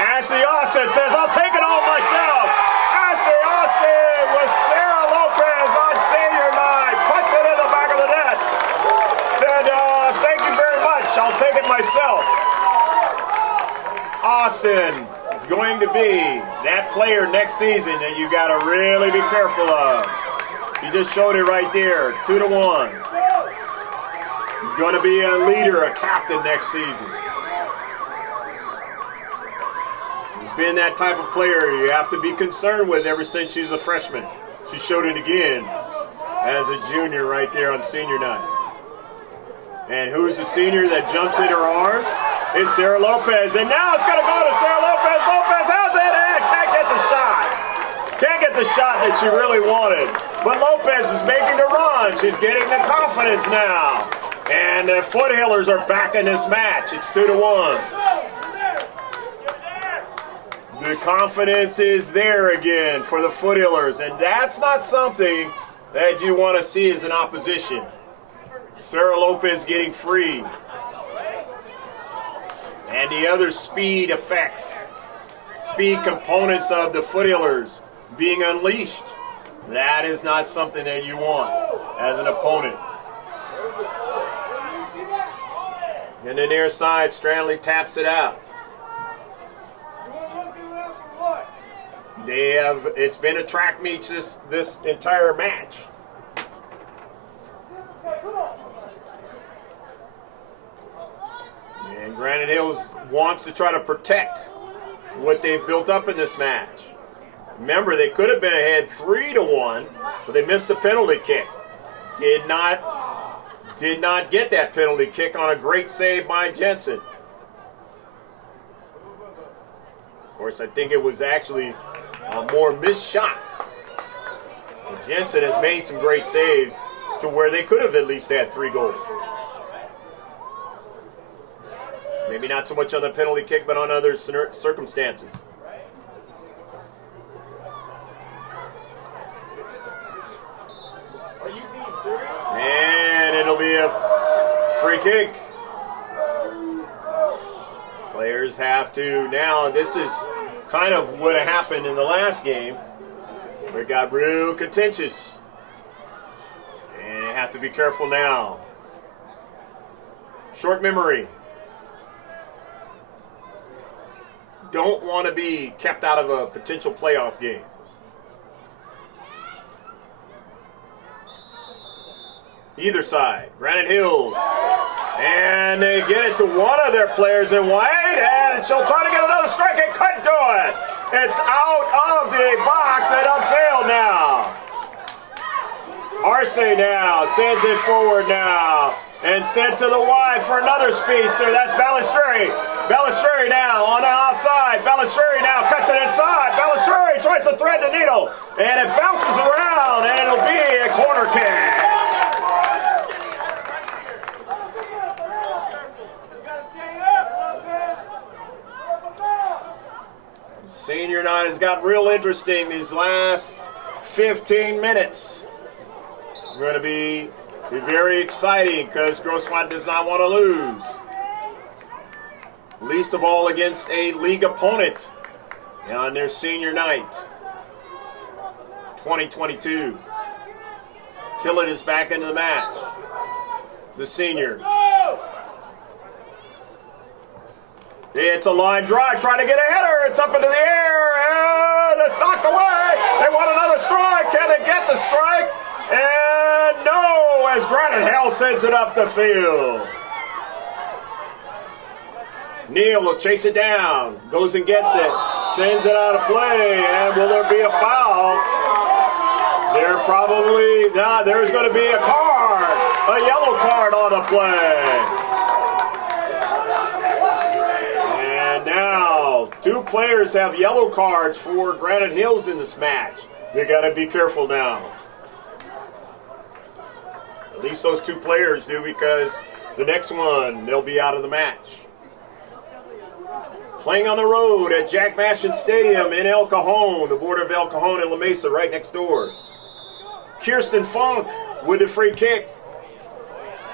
Ashley Austin says, "I'll take it all myself." Ashley Austin with Sarah Lopez on senior night. Puts it in the back of the net. Said, "Thank you very much. I'll take it myself." Austin is going to be that player next season that you got to really be careful of. You just showed it right there, 2-1. You're going to be a leader, a captain next season. He's been that type of player you have to be concerned with ever since she's a freshman. She showed it again as a junior right there on senior night. And who's the senior that jumps in her arms? It's Sarah Lopez. And now it's going to go to Sarah Lopez. Lopez has it and can't get the shot. Can't get the shot that she really wanted. But Lopez is making the run. She's getting the confidence now. And the Foothillers are back in this match. It's 2-1. The confidence is there again for the Foothillers. And that's not something that you want to see as an opposition. Sarah Lopez getting free. And the other speed effects, speed components of the Foothillers being unleashed. That is not something that you want as an opponent. And the near side, Stranley taps it out. It's been a track meet this entire match. And Granite Hills wants to try to protect what they've built up in this match. Remember, they could have been ahead 3-1, but they missed a penalty kick. Did not get that penalty kick on a great save by Jensen. Of course, I think it was actually a more missed shot. And Jensen has made some great saves to where they could have at least had 3 goals. Maybe not so much on the penalty kick, but on other circumstances. And it'll be a free kick. Players have to now. This is kind of what happened in the last game. It got real contentious. And you have to be careful now. Short memory. Don't want to be kept out of a potential playoff game. Either side, Granite Hills. And they get it to one of their players in white, and she'll try to get another strike and couldn't do it. It's out of the box and upfield now. Arce now sends it forward now and sent to the wide for another speedster. That's Balistreri. Balistreri now on the outside. Balistreri now cuts it inside. Balistreri tries to thread the needle, and it bounces around, and it'll be a corner kick. Senior night has got real interesting these last 15 minutes. It's going to be very exciting because Grossmont does not want to lose. Least of all against a league opponent on their senior night. 2022. Tillett is back into the match. The senior. It's a line drive, trying to get a header. It's up into the air, and it's knocked away. They want another strike. Can they get the strike? And no, as Granite sends it up the field. Neal will chase it down, goes and gets it, sends it out of play, and will there be a foul? There's going to be a card, a yellow card on the play. Now, 2 players have yellow cards for Granite Hills in this match. They got to be careful now. At least those 2 players do, because the next one, they'll be out of the match. Playing on the road at Jack Mashin Stadium in El Cajon, the border of El Cajon and La Mesa, right next door. Kirsten Funk with the free kick.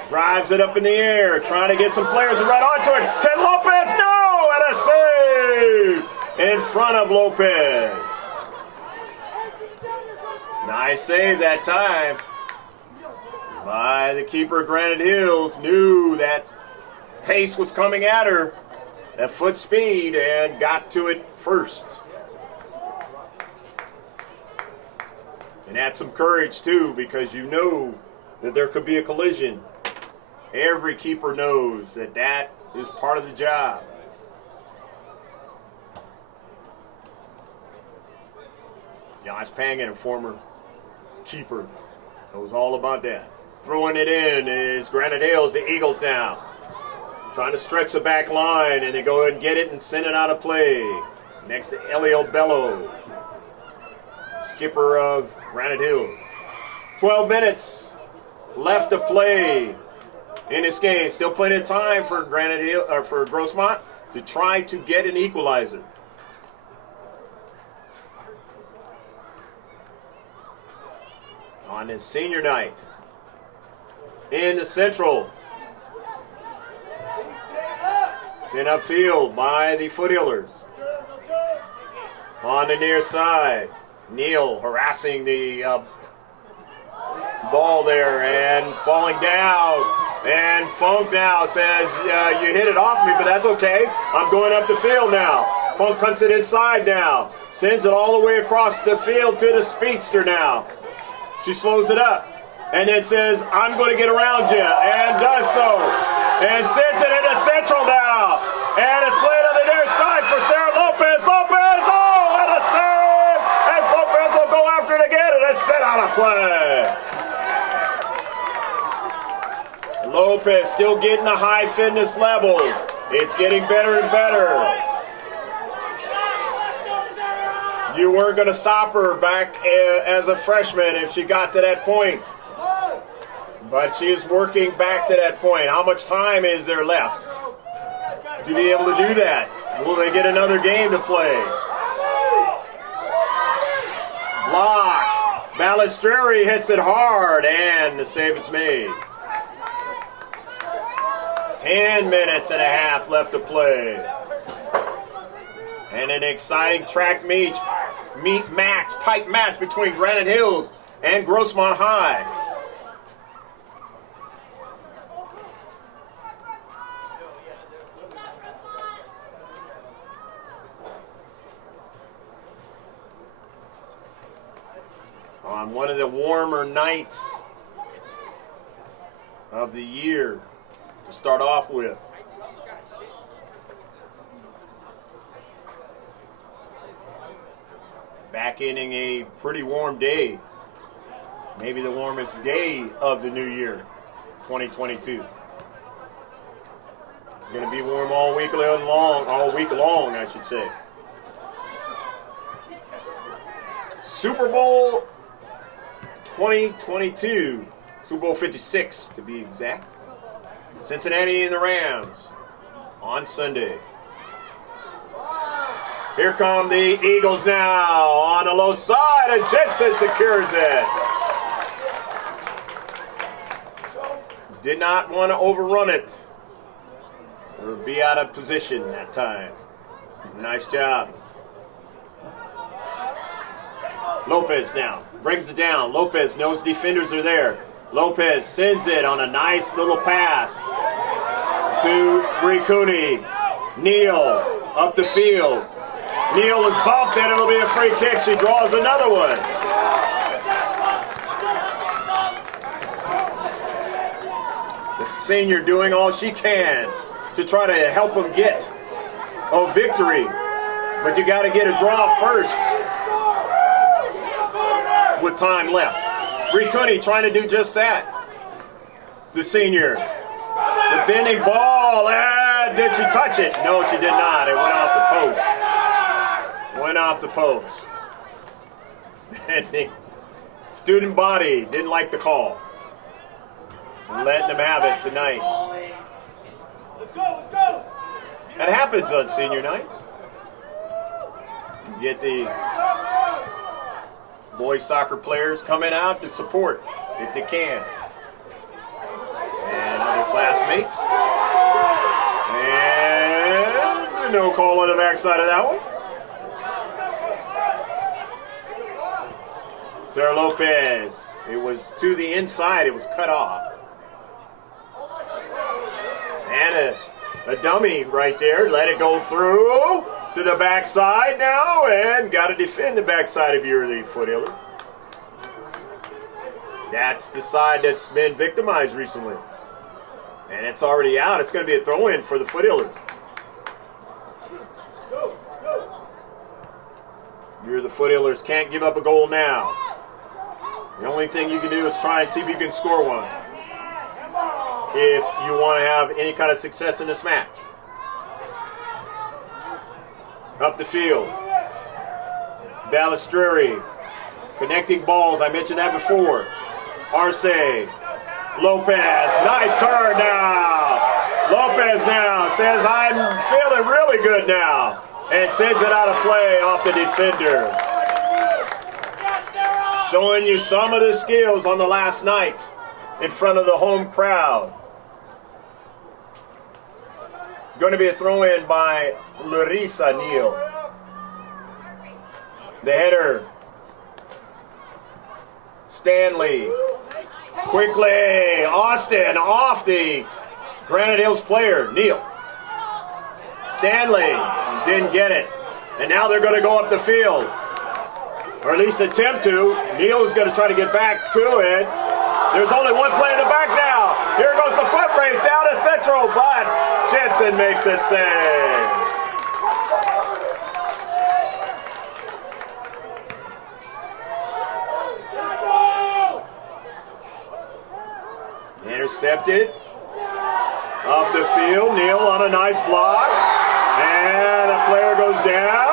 Drives it up in the air, trying to get some players right onto it. Can Lopez? No! And a save in front of Lopez. Nice save that time by the keeper of Granite Hills. Knew that pace was coming at her, that foot speed, and got to it first. And had some courage too, because you know that there could be a collision. Every keeper knows that that is part of the job. Josh Pangan, a former keeper, knows all about that. Throwing it in is Granite Hills, the Eagles now. Trying to stretch the back line, and they go ahead and get it and send it out of play. Next to Elio Bello, skipper of Granite Hills. 12 minutes left to play in this game. Still plenty of time for for Grossmont to try to get an equalizer. On this senior night in the Central. Sent upfield by the Foothillers. On the near side, Neal harassing the ball there and falling down. And Funk now says, you hit it off me, but that's okay. I'm going up the field now. Funk cuts it inside now. Sends it all the way across the field to the speedster now. She slows it up and then says, I'm going to get around you, and does so. And sends it into Central now. And it's played on the near side for Sarah Lopez. Lopez, oh, what a save! As Lopez will go after it again, and it's set out of play. Lopez still getting a high fitness level. It's getting better and better. You weren't going to stop her back as a freshman if she got to that point. But she is working back to that point. How much time is there left to be able to do that? Will they get another game to play? Blocked. Balistreri hits it hard, and the save is made. 10 minutes and a half left to play. And an exciting track tight match between Granite Hills and Grossmont High. On one of the warmer nights of the year to start off with. Back in a pretty warm day. Maybe the warmest day of the new year, 2022. It's going to be warm all week long, I should say. Super Bowl 2022, Super Bowl 56 to be exact. Cincinnati and the Rams on Sunday. Here come the Eagles now on the low side, and Jensen secures it. Did not want to overrun it or be out of position that time. Nice job. Lopez now brings it down. Lopez knows defenders are there. Lopez sends it on a nice little pass to Ricuni. Neal up the field. Neal is bumped and it'll be a free kick. She draws another one. The senior doing all she can to try to help him get a victory. But you got to get a draw first with time left. Ricuni trying to do just that. The senior. The bending ball. And did she touch it? No, she did not. It went off the post. Went off the post. And the student body didn't like the call. Letting them have it tonight. That happens on senior nights. You get the boys soccer players coming out to support if they can. And other classmates. And no call on the backside of that one. Sarah Lopez. It was to the inside. It was cut off. And a dummy right there. Let it go through to the backside now. And got to defend the backside of the Foothillers. That's the side that's been victimized recently. And it's already out. It's going to be a throw-in for the Foothillers. You're the Foothillers. Can't give up a goal now. The only thing you can do is try and see if you can score one if you want to have any kind of success in this match. Up the field. Balistreri connecting balls. I mentioned that before. Arce. Lopez. Nice turn now. Lopez now says, I'm feeling really good now. And sends it out of play off the defender. Showing you some of the skills on the last night in front of the home crowd. Going to be a throw-in by Larissa Neal. The header. Stanley. Quickly. Austin off the Granite Hills player. Neal. Stanley didn't get it. And now they're going to go up the field. Or at least attempt to. Neal is going to try to get back to it. There's only one play in the back now. Here goes the foot race down to Central, but Jensen makes a save. Intercepted. Up the field. Neal on a nice block. And a player goes down.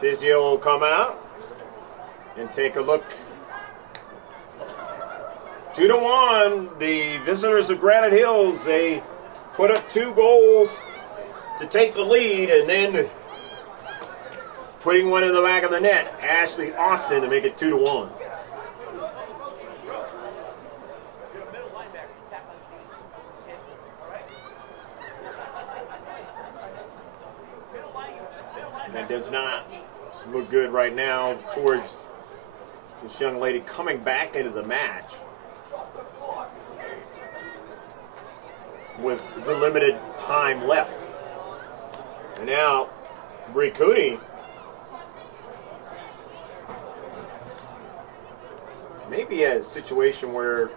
Physio will come out and take a look. 2-1, the visitors of Granite Hills, they put up 2 goals to take the lead, and then putting one in the back of the net, Ashley Austin, to make it 2-1. That does not look good right now towards this young lady coming back into the match with the limited time left. And now Ricuni maybe a situation where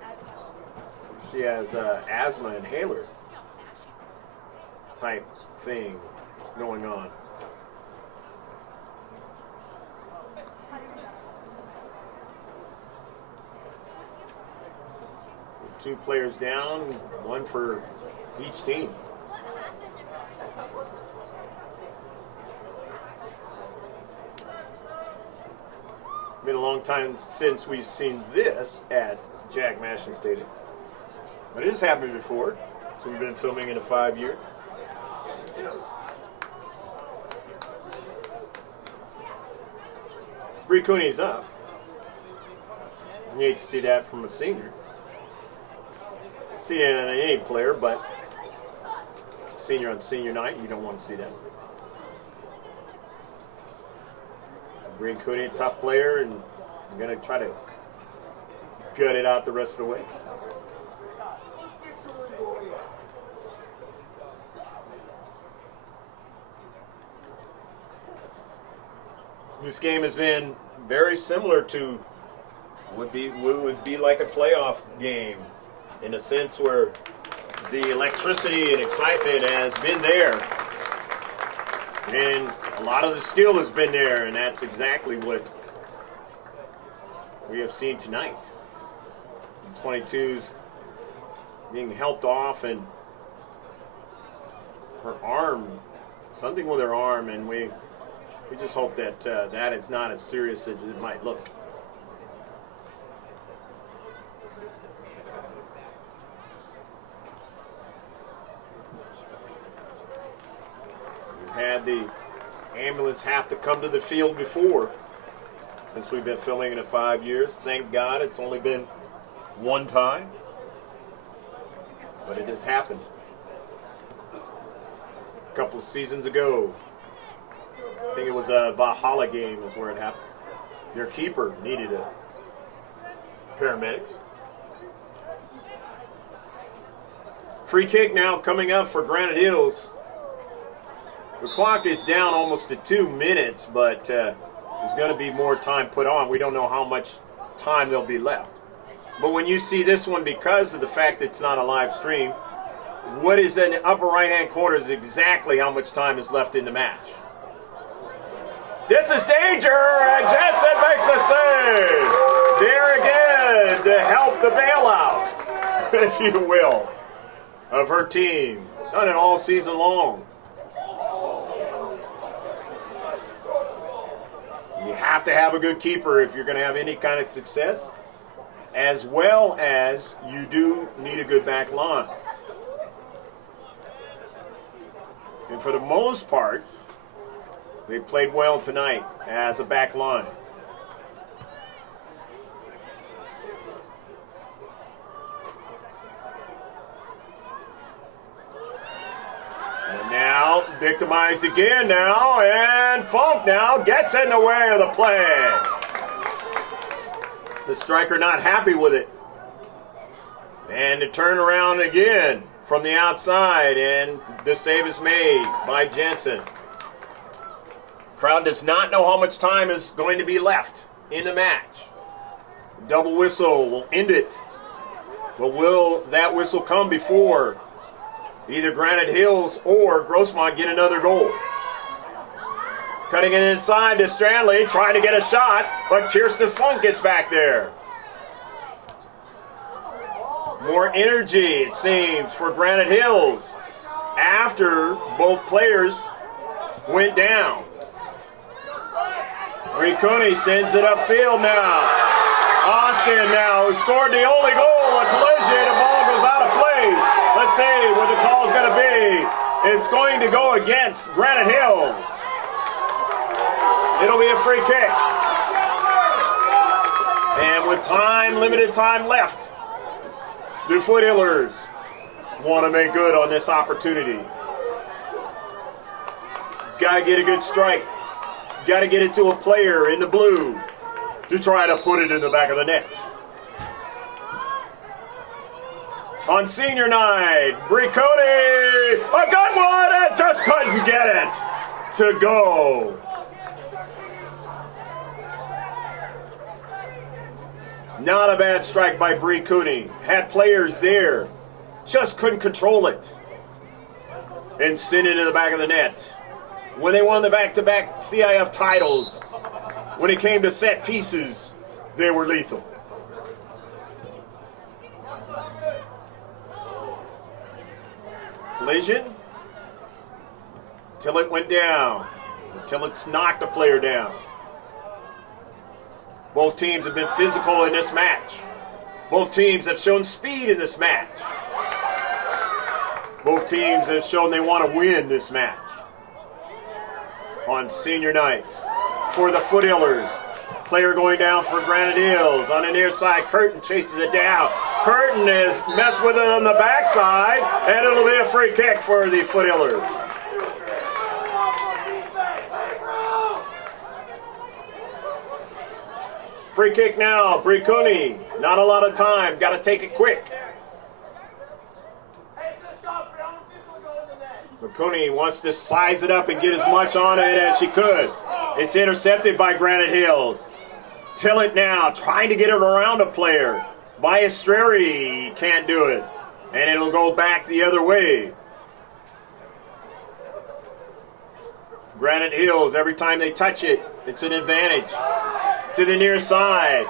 she has asthma inhaler type thing going on. Two players down, one for each team. Been a long time since we've seen this at Jack Mashin Stadium. But it has happened before, so we've been filming in a 5-year. Bree Cooney's up. You hate to see that from a senior. See it in any player, but senior on senior night, you don't want to see that. Bree Cooney, a tough player, and I'm going to try to gut it out the rest of the way. This game has been very similar to what would be like a playoff game, in a sense where the electricity and excitement has been there, and a lot of the skill has been there, and that's exactly what we have seen tonight. The 22's being helped off, and her arm, something with her arm, and we just hope that that is not as serious as it might look. We've had the ambulance have to come to the field before, since we've been filming in 5 years. Thank God it's only been one time, but it has happened. A couple of seasons ago, I think it was a Valhalla game is where it happened. Their keeper needed a paramedics. Free kick now coming up for Granite Hills. The clock is down almost to 2 minutes, but there's going to be more time put on. We don't know how much time there'll be left. But when you see this one, because of the fact that it's not a live stream, what is in the upper right-hand corner is exactly how much time is left in the match. This is danger, and Jensen makes a save. There again to help the bailout, if you will, of her team. Done it all season long. You have to have a good keeper if you're going to have any kind of success, as well as you do need a good back line. And for the most part, they played well tonight as a back line. And now, victimized again now, and Funk now gets in the way of the play. The striker not happy with it. And the turnaround again from the outside, and the save is made by Jensen. Crowd does not know how much time is going to be left in the match. Double whistle will end it. But will that whistle come before either Granite Hills or Grossmont get another goal? Cutting it inside to Strandley, trying to get a shot, but Kirsten Funk gets back there. More energy, it seems, for Granite Hills after both players went down. Cooney sends it upfield now. Austin now, who scored the only goal, a collision, the ball goes out of play. Let's see what the call is going to be. It's going to go against Granite Hills. It'll be a free kick. And with time, limited time left, the Foothillers want to make good on this opportunity. Got to get a good strike. Got to get it to a player in the blue to try to put it in the back of the net. On senior night, Bree Cooney, a good one, and just couldn't get it to go. Not a bad strike by Bree Cooney. Had players there, just couldn't control it. And sent it in the back of the net. When they won the back-to-back CIF titles, when it came to set pieces, they were lethal. Collision, till it went down, until it's knocked the player down. Both teams have been physical in this match. Both teams have shown speed in this match. Both teams have shown they want to win this match on senior night. For the Foothillers, player going down for Granite Hills. On the near side, Curtin chases it down. Curtin is messed with it on the backside, and it'll be a free kick for the Foothillers. Free kick now, Bricuni. Not a lot of time, got to take it quick. Bricuni wants to size it up and get as much on it as she could. It's intercepted by Granite Hills. Tillett now, trying to get it around a player. Maestreri can't do it. And it'll go back the other way. Granite Hills, every time they touch it, it's an advantage. To the near side.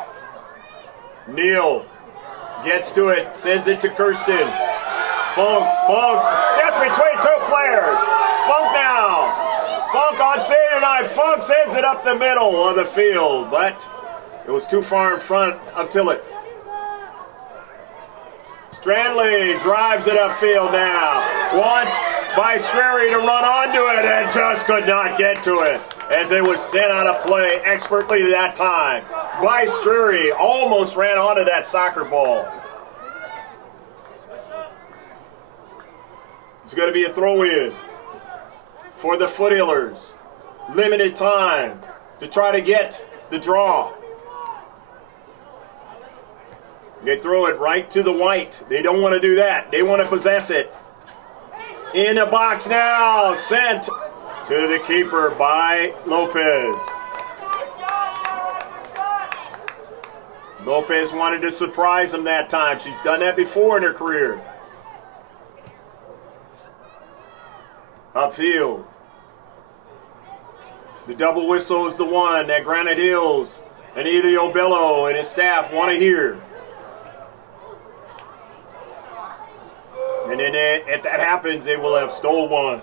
Neal gets to it, sends it to Kirsten. Funk, steps between two players. Funk now. Funk on senior night. Funk sends it up the middle of the field, but it was too far in front of Tillett. Strandley drives it upfield now. Wants Maestreri to run onto it and just could not get to it as it was sent out of play expertly that time. Maestreri almost ran onto that soccer ball. It's going to be a throw-in for the Foothillers. Limited time to try to get the draw. They throw it right to the white. They don't want to do that. They want to possess it. In the box now, sent to the keeper by Lopez. Lopez wanted to surprise him that time. She's done that before in her career. Upfield. The double whistle is the one that Granite Hills and either Obello and his staff want to hear. And then if that happens, they will have stole one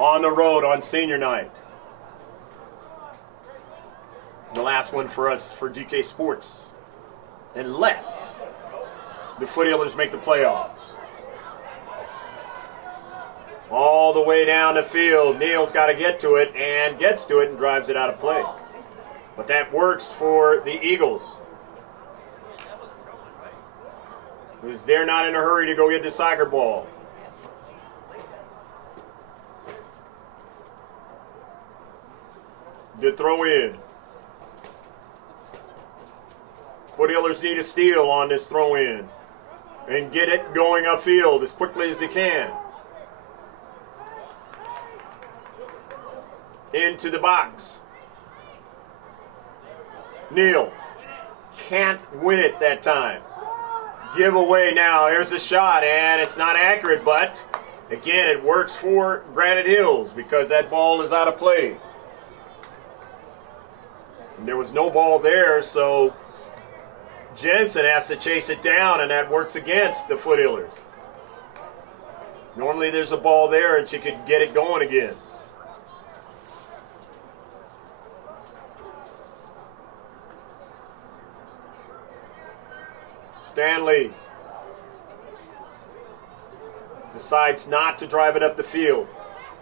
on the road on senior night. The last one for us for GK Sports. Unless the Foothillers make the playoffs. All the way down the field. Neal's got to get to it and gets to it and drives it out of play. But that works for the Eagles. Because they're not in a hurry to go get the soccer ball. Good throw in. Foothillers need a steal on this throw in and get it going upfield as quickly as they can. Into the box. Neal can't win it that time. Give away now. Here's the shot, and it's not accurate, but again, it works for Granite Hills because that ball is out of play. And there was no ball there, so Jensen has to chase it down, and that works against the Foothillers. Normally there's a ball there, and she could get it going again. Stanley decides not to drive it up the field.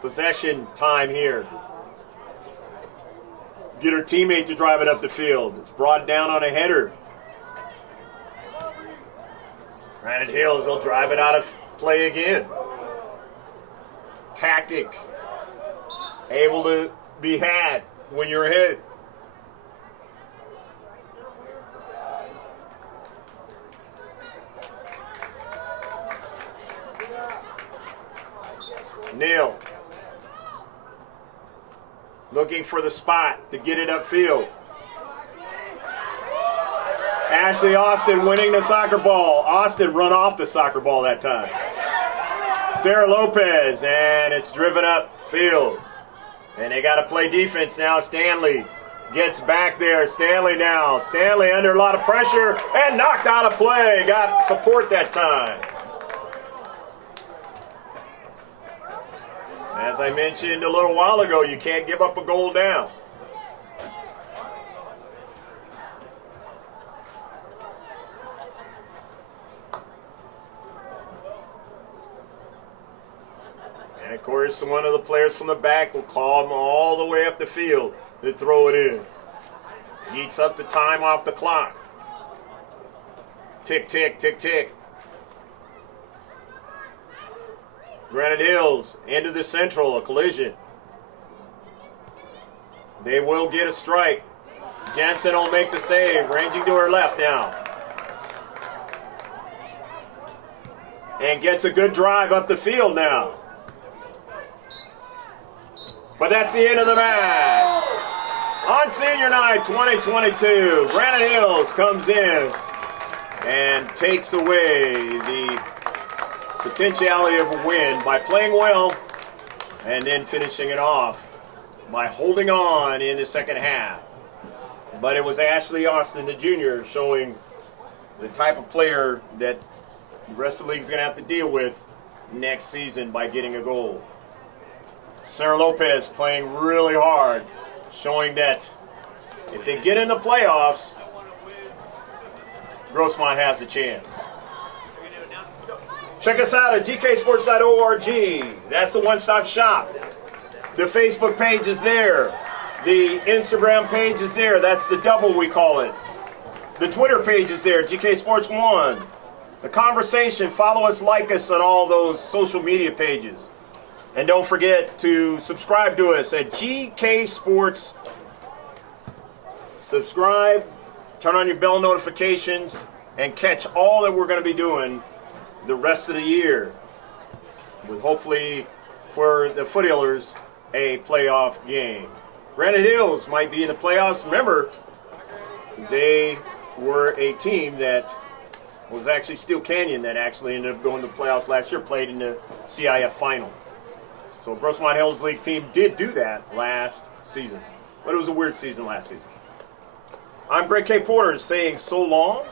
Possession time here. Get her teammate to drive it up the field. It's brought down on a header. Granite Hills, they'll drive it out of play again. Tactic. Able to be had when you're ahead. Neal looking for the spot to get it upfield. Ashley Austin winning the soccer ball. Austin run off the soccer ball that time. Sarah Lopez, and it's driven upfield. And they got to play defense now. Stanley gets back there. Stanley now. Stanley under a lot of pressure and knocked out of play. Got support that time. As I mentioned a little while ago, you can't give up a goal down. course, one of the players from the back will call him all the way up the field to throw it in. Eats up the time off the clock. Tick, tick, tick, tick. Granite Hills into the central, a collision. They will get a strike. Jensen will make the save, ranging to her left now. And gets a good drive up the field now. But that's the end of the match. On senior night 2022, Granite Hills comes in and takes away the potentiality of a win by playing well and then finishing it off by holding on in the second half. But it was Ashley Austin, the junior, showing the type of player that the rest of the league is going to have to deal with next season by getting a goal. Sarah Lopez playing really hard, showing that if they get in the playoffs, Grossmont has a chance. Check us out at gksports.org. That's the one-stop shop. The Facebook page is there. The Instagram page is there. That's the double, we call it. The Twitter page is there, GK Sports 1. The conversation, follow us, like us on all those social media pages. And don't forget to subscribe to us at GK Sports. Subscribe, turn on your bell notifications, and catch all that we're going to be doing the rest of the year, with hopefully for the Foothillers a playoff game. Granite Hills might be in the playoffs. Remember, they were a team that was actually Steel Canyon that actually ended up going to the playoffs last year, played in the CIF final. So Grossmont Hills League team did do that last season, but it was a weird season last season. I'm Greg K. Porter saying so long,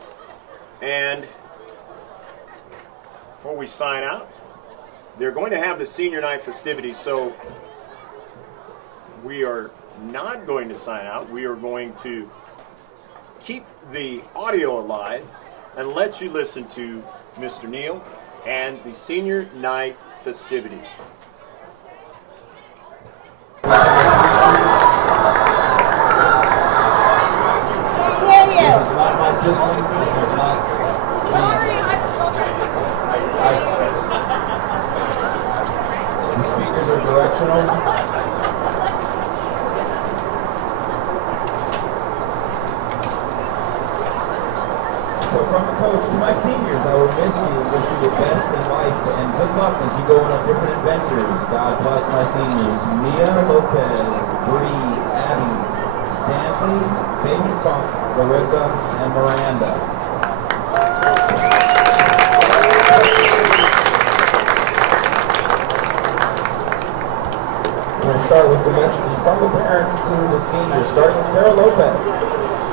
and before we sign out, they're going to have the senior night festivities, so we are not going to sign out. We are going to keep the audio alive and let you listen to Mr. Neal and the senior night festivities. This is not my system. This is not the speakers are directional. So from the coach to my seniors, I will miss you, wish you the best in life, and good luck as you go on different adventures. God bless my seniors. Mia Lopez, Bree, Abby, Stanley, Baby Funk, Larissa, and Miranda. We're going to start with some messages from the parents to the seniors, starting with Sarah Lopez.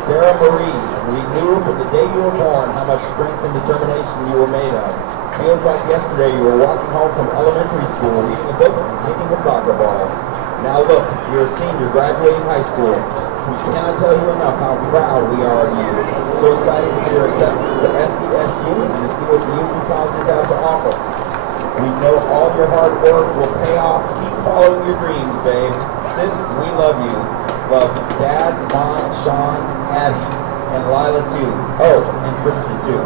Sarah Marie, we knew from the day you were born how much strength and determination you were made of. Feels like yesterday you were walking home from elementary school, reading a book and kicking a soccer ball. Now look, you're a senior graduating high school. We cannot tell you enough how proud we are of you. So excited to see your acceptance to SDSU and to see what the UC colleges have to offer. We know all your hard work will pay off. Keep following your dreams, babe. Sis, we love you. Love Dad, Mom, Sean, Abby, and Lila too. Oh, and Christian too.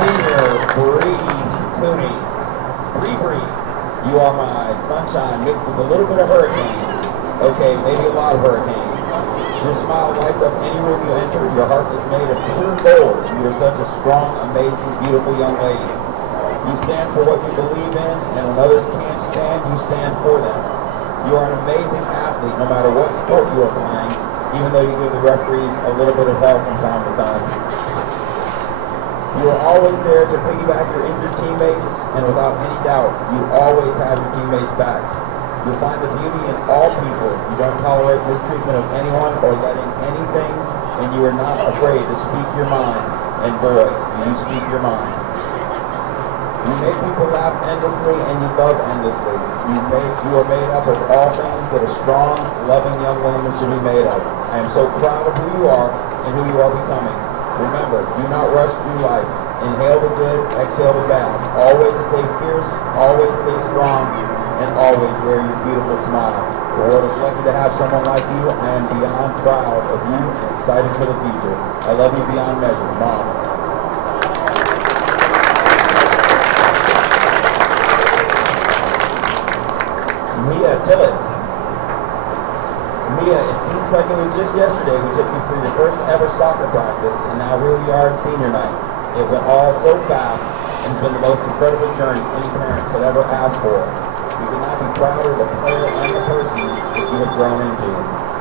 Senior Bree Cooney. Bree, you are my sunshine mixed with a little bit of hurricane. Okay, maybe a lot of hurricanes. Your smile lights up any room you enter. Your heart is made of pure gold. You are such a strong, amazing, beautiful young lady. You stand for what you believe in, and when others can't stand, you stand for them. You are an amazing athlete no matter what sport you are playing, even though you give the referees a little bit of help from time to time. You are always there to piggyback your injured teammates, and without any doubt, you always have your teammates' backs. You find the beauty in all people. You don't tolerate mistreatment of anyone or letting anything, and you are not afraid to speak your mind. And boy, you speak your mind. You make people laugh endlessly, and you love endlessly. You are made up of all things that a strong, loving young woman should be made of. I am so proud of who you are and who you are becoming. Remember, do not rush through life. Inhale the good, exhale the bad. Always stay fierce, always stay strong, and always wear your beautiful smile. The world is lucky to have someone like you. I am beyond proud of you and excited for the future. I love you beyond measure, Mom. Mia Tillett. Mia, it seems like it was just yesterday we took you for your first ever soccer practice, and now here we are at senior night. It went all so fast, and it's been the most incredible journey any parent could ever ask for. We could not be prouder of the player and the person that you have grown into.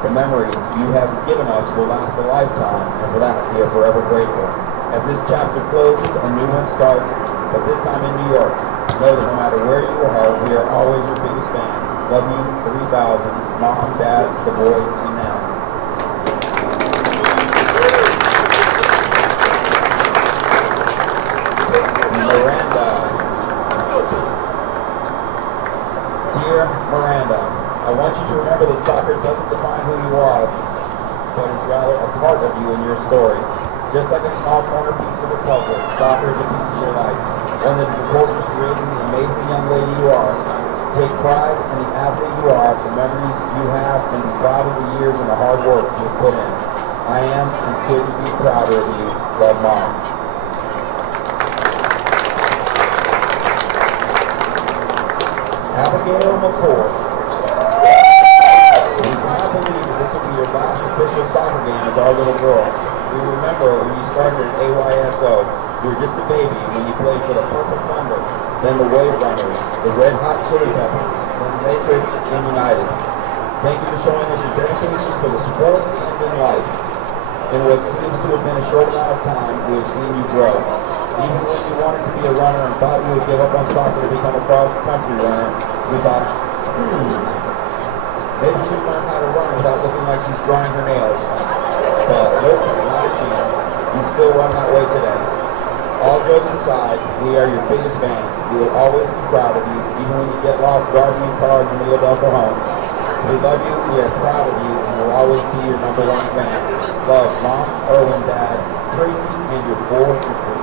The memories you have given us will last a lifetime, and for that we are forever grateful. As this chapter closes, a new one starts, but this time in New York. Know that no matter where you are, we are always your biggest fans. Love you 3,000. Mom, Dad, the boys, and now. Miranda. Dear Miranda, I want you to remember that soccer doesn't define who you are, but is rather a part of you and your story. Just like a small corner piece of a puzzle, soccer is a piece of your life. One that is important to raising the amazing young lady you are. Take pride in the athlete you are, the memories you have, and be proud of the years and the hard work you've put in. I am and couldn't be prouder of you. Love, Mom. Abigail McCord. We cannot believe that this will be your last official soccer game as our little girl. We remember when you started at AYSO. You were just a baby when you played for the Purple Thunder, then the Wave Runners, the Red Hot Chili Peppers, then the Matrix and United. Thank you for showing us your dedication for the sport and in life. In what seems to have been a short amount of time, we have seen you grow. Even when you wanted to be a runner and thought you would give up on soccer to become a cross-country runner, we thought, maybe she'll learn how to run without looking like she's drawing her nails. But nope, not a chance. You still run that way today. All jokes aside, we are your biggest fans. We will always be proud of you, even when you get lost driving your car in the middle of the home. We love you, we are proud of you, and will always be your #1 fans. Love, Mom, Erwin, Dad, Tracy, and your 4 sisters.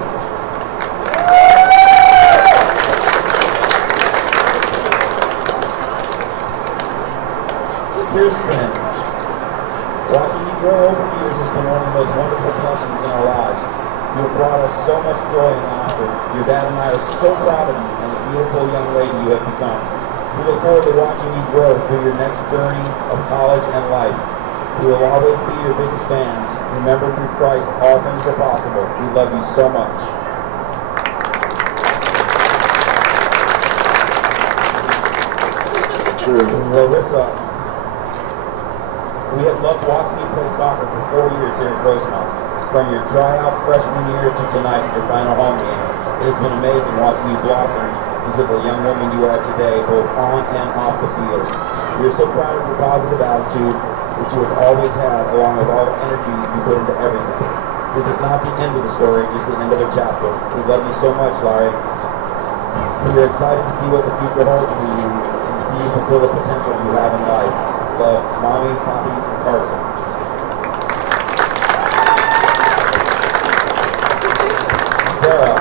Kirsten, watching you grow over the years has been one of the most wonderful blessings in our lives. You have brought us so much joy and laughter. Your dad and I are so proud of you and the beautiful young lady you have become. We look forward to watching you grow through your next journey of college and life. We will always be your biggest fans. Remember, through Christ, all things are possible. We love you so much. True. Larissa, we have loved watching you play soccer for 4 years here at Grossmont. From your tryout freshman year to tonight, your final home game, it has been amazing watching you blossom into the young woman you are today, both on and off the field. We are so proud of your positive attitude that you have always had, along with all the energy you put into everything. This is not the end of the story, just the end of a chapter. We love you so much, Larry. We are excited to see what the future holds for you and see you fulfill the potential you have in life. Love, Mommy, Poppy, and Carson. Sarah,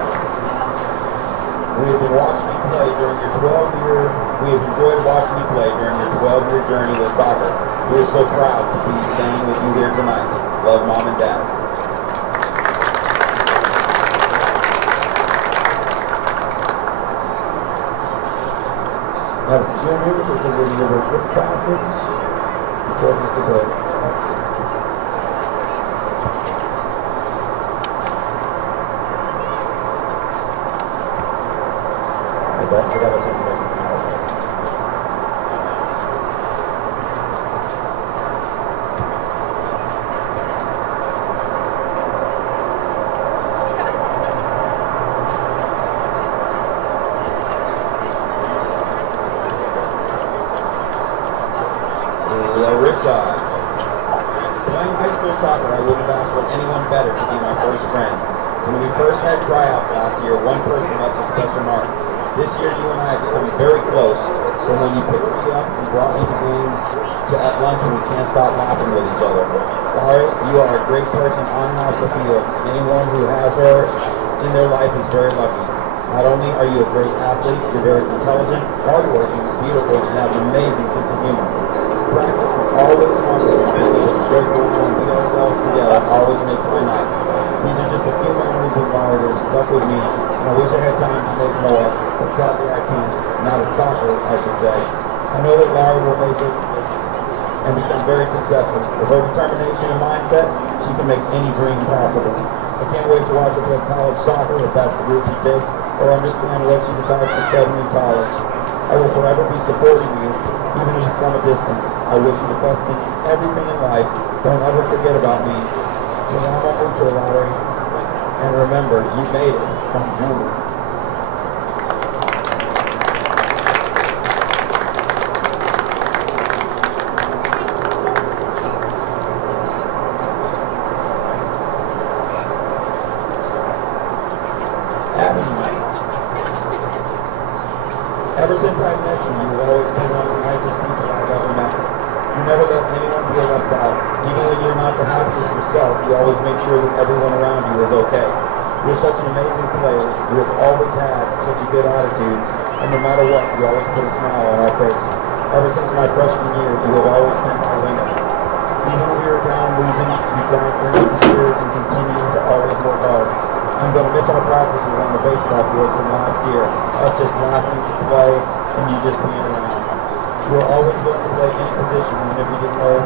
we have been watching you play during your 12-year. We have enjoyed watching you play during your 12-year journey with soccer. We are so proud to be standing with you here tonight. Love, Mom and Dad. Now, juniors, which are the number of gift baskets before Mr. Bill. I got us something. Larissa. Playing high school soccer, I wouldn't have asked for anyone better to be my first friend. When we first had tryouts last year, one person left a special mark. This year, you and I have become very close. From when you picked me up and brought me to games at lunch, and we can't stop laughing with each other. Laurie, you are a great person on and off the field. Anyone who has her in their life is very lucky. Not only are you a great athlete, you're very intelligent, hardworking, beautiful, and have an amazing sense of humor. Practice is always fun with the family, enjoy going on and beat ourselves together, always makes my night. These are just a few memories of Laurie that have stuck with me, and I wish I had time to make more, but sadly I can't. Not at soccer, I should say. I know that Laurie will make it and become very successful. With her determination and mindset, she can make any dream possible. I can't wait to watch her play college soccer if that's the route she takes, or understand what she decides to study in college. I will forever be supporting you, even if it's from a distance. I wish you the best in everything in life. Don't ever forget about me. Salama mucho, Laurie. And remember, you made it from Junior. Ever since I met you, you've always been one of the nicest people I've ever met. You never let anyone feel left out. Even when you're not the happiest yourself, you always make sure that everyone around you is okay. You're such an amazing player. You have always had such a good attitude, and no matter what, you always put a smile on our face. Ever since my freshman year, you have always been our winner. Even when we were down losing, you try and bring up the spirits and continue to always work hard. I'm going to miss our practices on the baseball field from last year. Us just laughing to play and you just being around. You were always willing to play any position even if you didn't know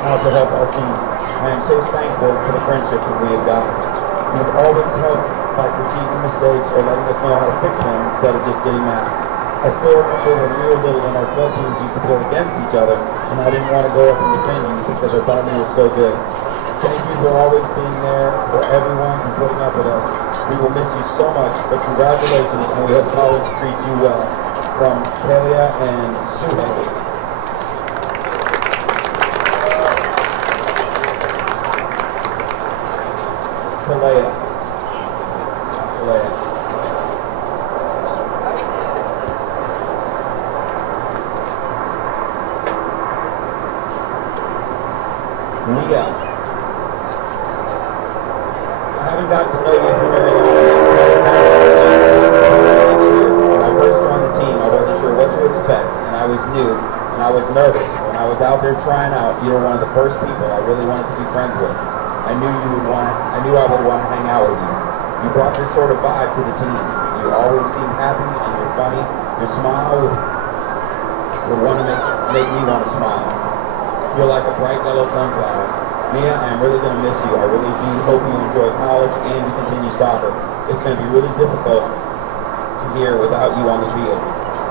how to help our team. I am so thankful for the friendship that we have gotten. You've always helped by critiquing mistakes or letting us know how to fix them instead of just getting mad. I still remember when we were little and our club teams used to play against each other and I didn't want to go up and defend you because I thought you were so good. Thank you for always being there for everyone and putting up with us. We will miss you so much, but congratulations, and we hope college treats you well. From Pelia and Suhe. Pelia. Leah. I haven't gotten to know you for very long. When I first joined the team, I wasn't sure what to expect, and I was new, and I was nervous. When I was out there trying out, you were one of the first people I really wanted to be friends with. I knew I would want to hang out with you. You brought this sort of vibe to the team. You always seem happy, and you're funny. Your smile would want to make me want to smile. You're like a bright yellow sunflower. Mia, I am really going to miss you. I really do hope you enjoy college and you continue soccer. It's going to be really difficult here without you on the field.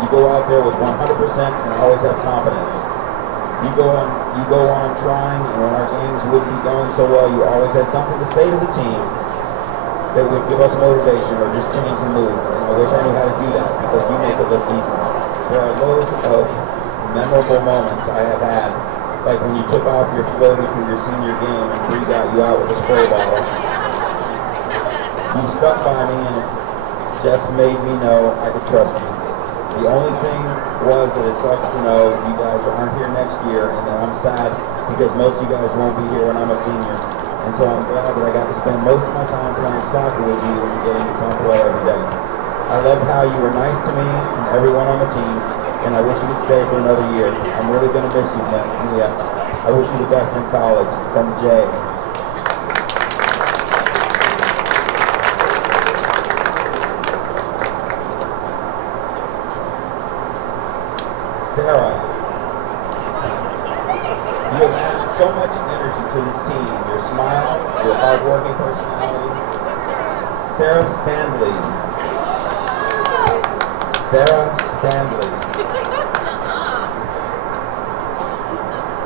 You go out there with 100% and always have confidence. You go on trying, and when our games wouldn't be going so well, you always had something to say to the team that would give us motivation or just change the mood. And I wish I knew how to do that because you make it look easy. There are loads of memorable moments I have had. Like when you took off your floaty for your senior game and Bree got you out with a spray bottle. You stuck by me and it just made me know I could trust you. The only thing was that it sucks to know you guys aren't here next year and that I'm sad because most of you guys won't be here when I'm a senior. And so I'm glad that I got to spend most of my time playing soccer with you and getting to come play every day. I loved how you were nice to me and everyone on the team. And I wish you could stay for another year. I'm really going to miss you, Mia. I wish you the best in college. From Jay. Sarah. You have added so much energy to this team. Your smile, your hard-working personality. Sarah Stanley.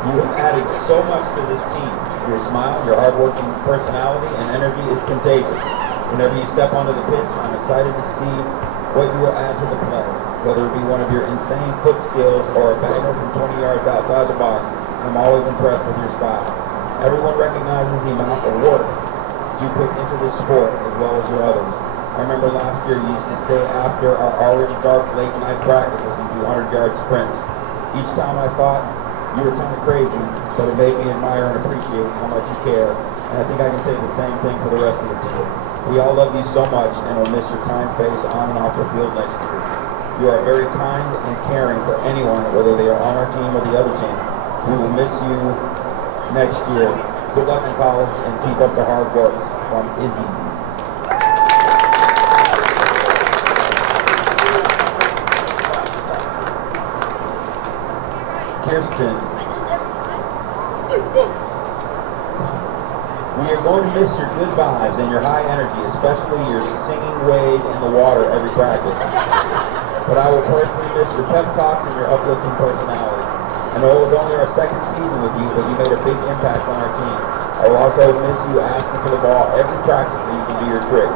You have added so much to this team. Your smile, your hard-working personality, and energy is contagious. Whenever you step onto the pitch, I'm excited to see what you will add to the play. Whether it be one of your insane foot skills or a banger from 20 yards outside the box, I'm always impressed with your style. Everyone recognizes the amount of work you put into this sport as well as your others. I remember last year you used to stay after our already dark late night practices and do 100-yard sprints. Each time I thought You were kind of crazy, but it made me admire and appreciate how much you care. And I think I can say the same thing for the rest of the team. We all love you so much and will miss your kind face on and off the field next year. You are very kind and caring for anyone, whether they are on our team or the other team. We will miss you next year. Good luck in college and keep up the hard work. From Izzy. Kirsten. We are going to miss your good vibes and your high energy, especially your singing wade in the water every practice. But I will personally miss your pep talks and your uplifting personality. I know it was only our second season with you, but you made a big impact on our team. I will also miss you asking for the ball every practice so you can do your trick.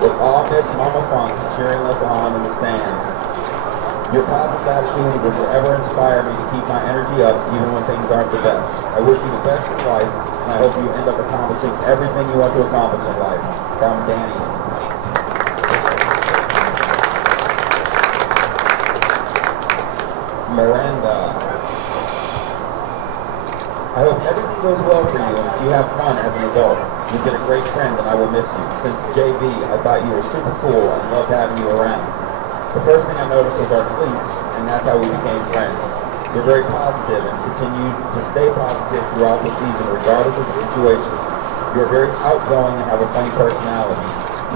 We'll all miss Mama Funk cheering us on in the stands. Your positive attitude will forever inspire me to keep my energy up even when things aren't the best. I wish you the best in life, and I hope you end up accomplishing everything you want to accomplish in life. From Danny. Miranda. I hope everything goes well for you and that you have fun as an adult. You've been a great friend and I will miss you. Since JV, I thought you were super cool and loved having you around. The first thing I noticed was our cleats, and that's how we became friends. You're very positive and continue to stay positive throughout the season, regardless of the situation. You're very outgoing and have a funny personality.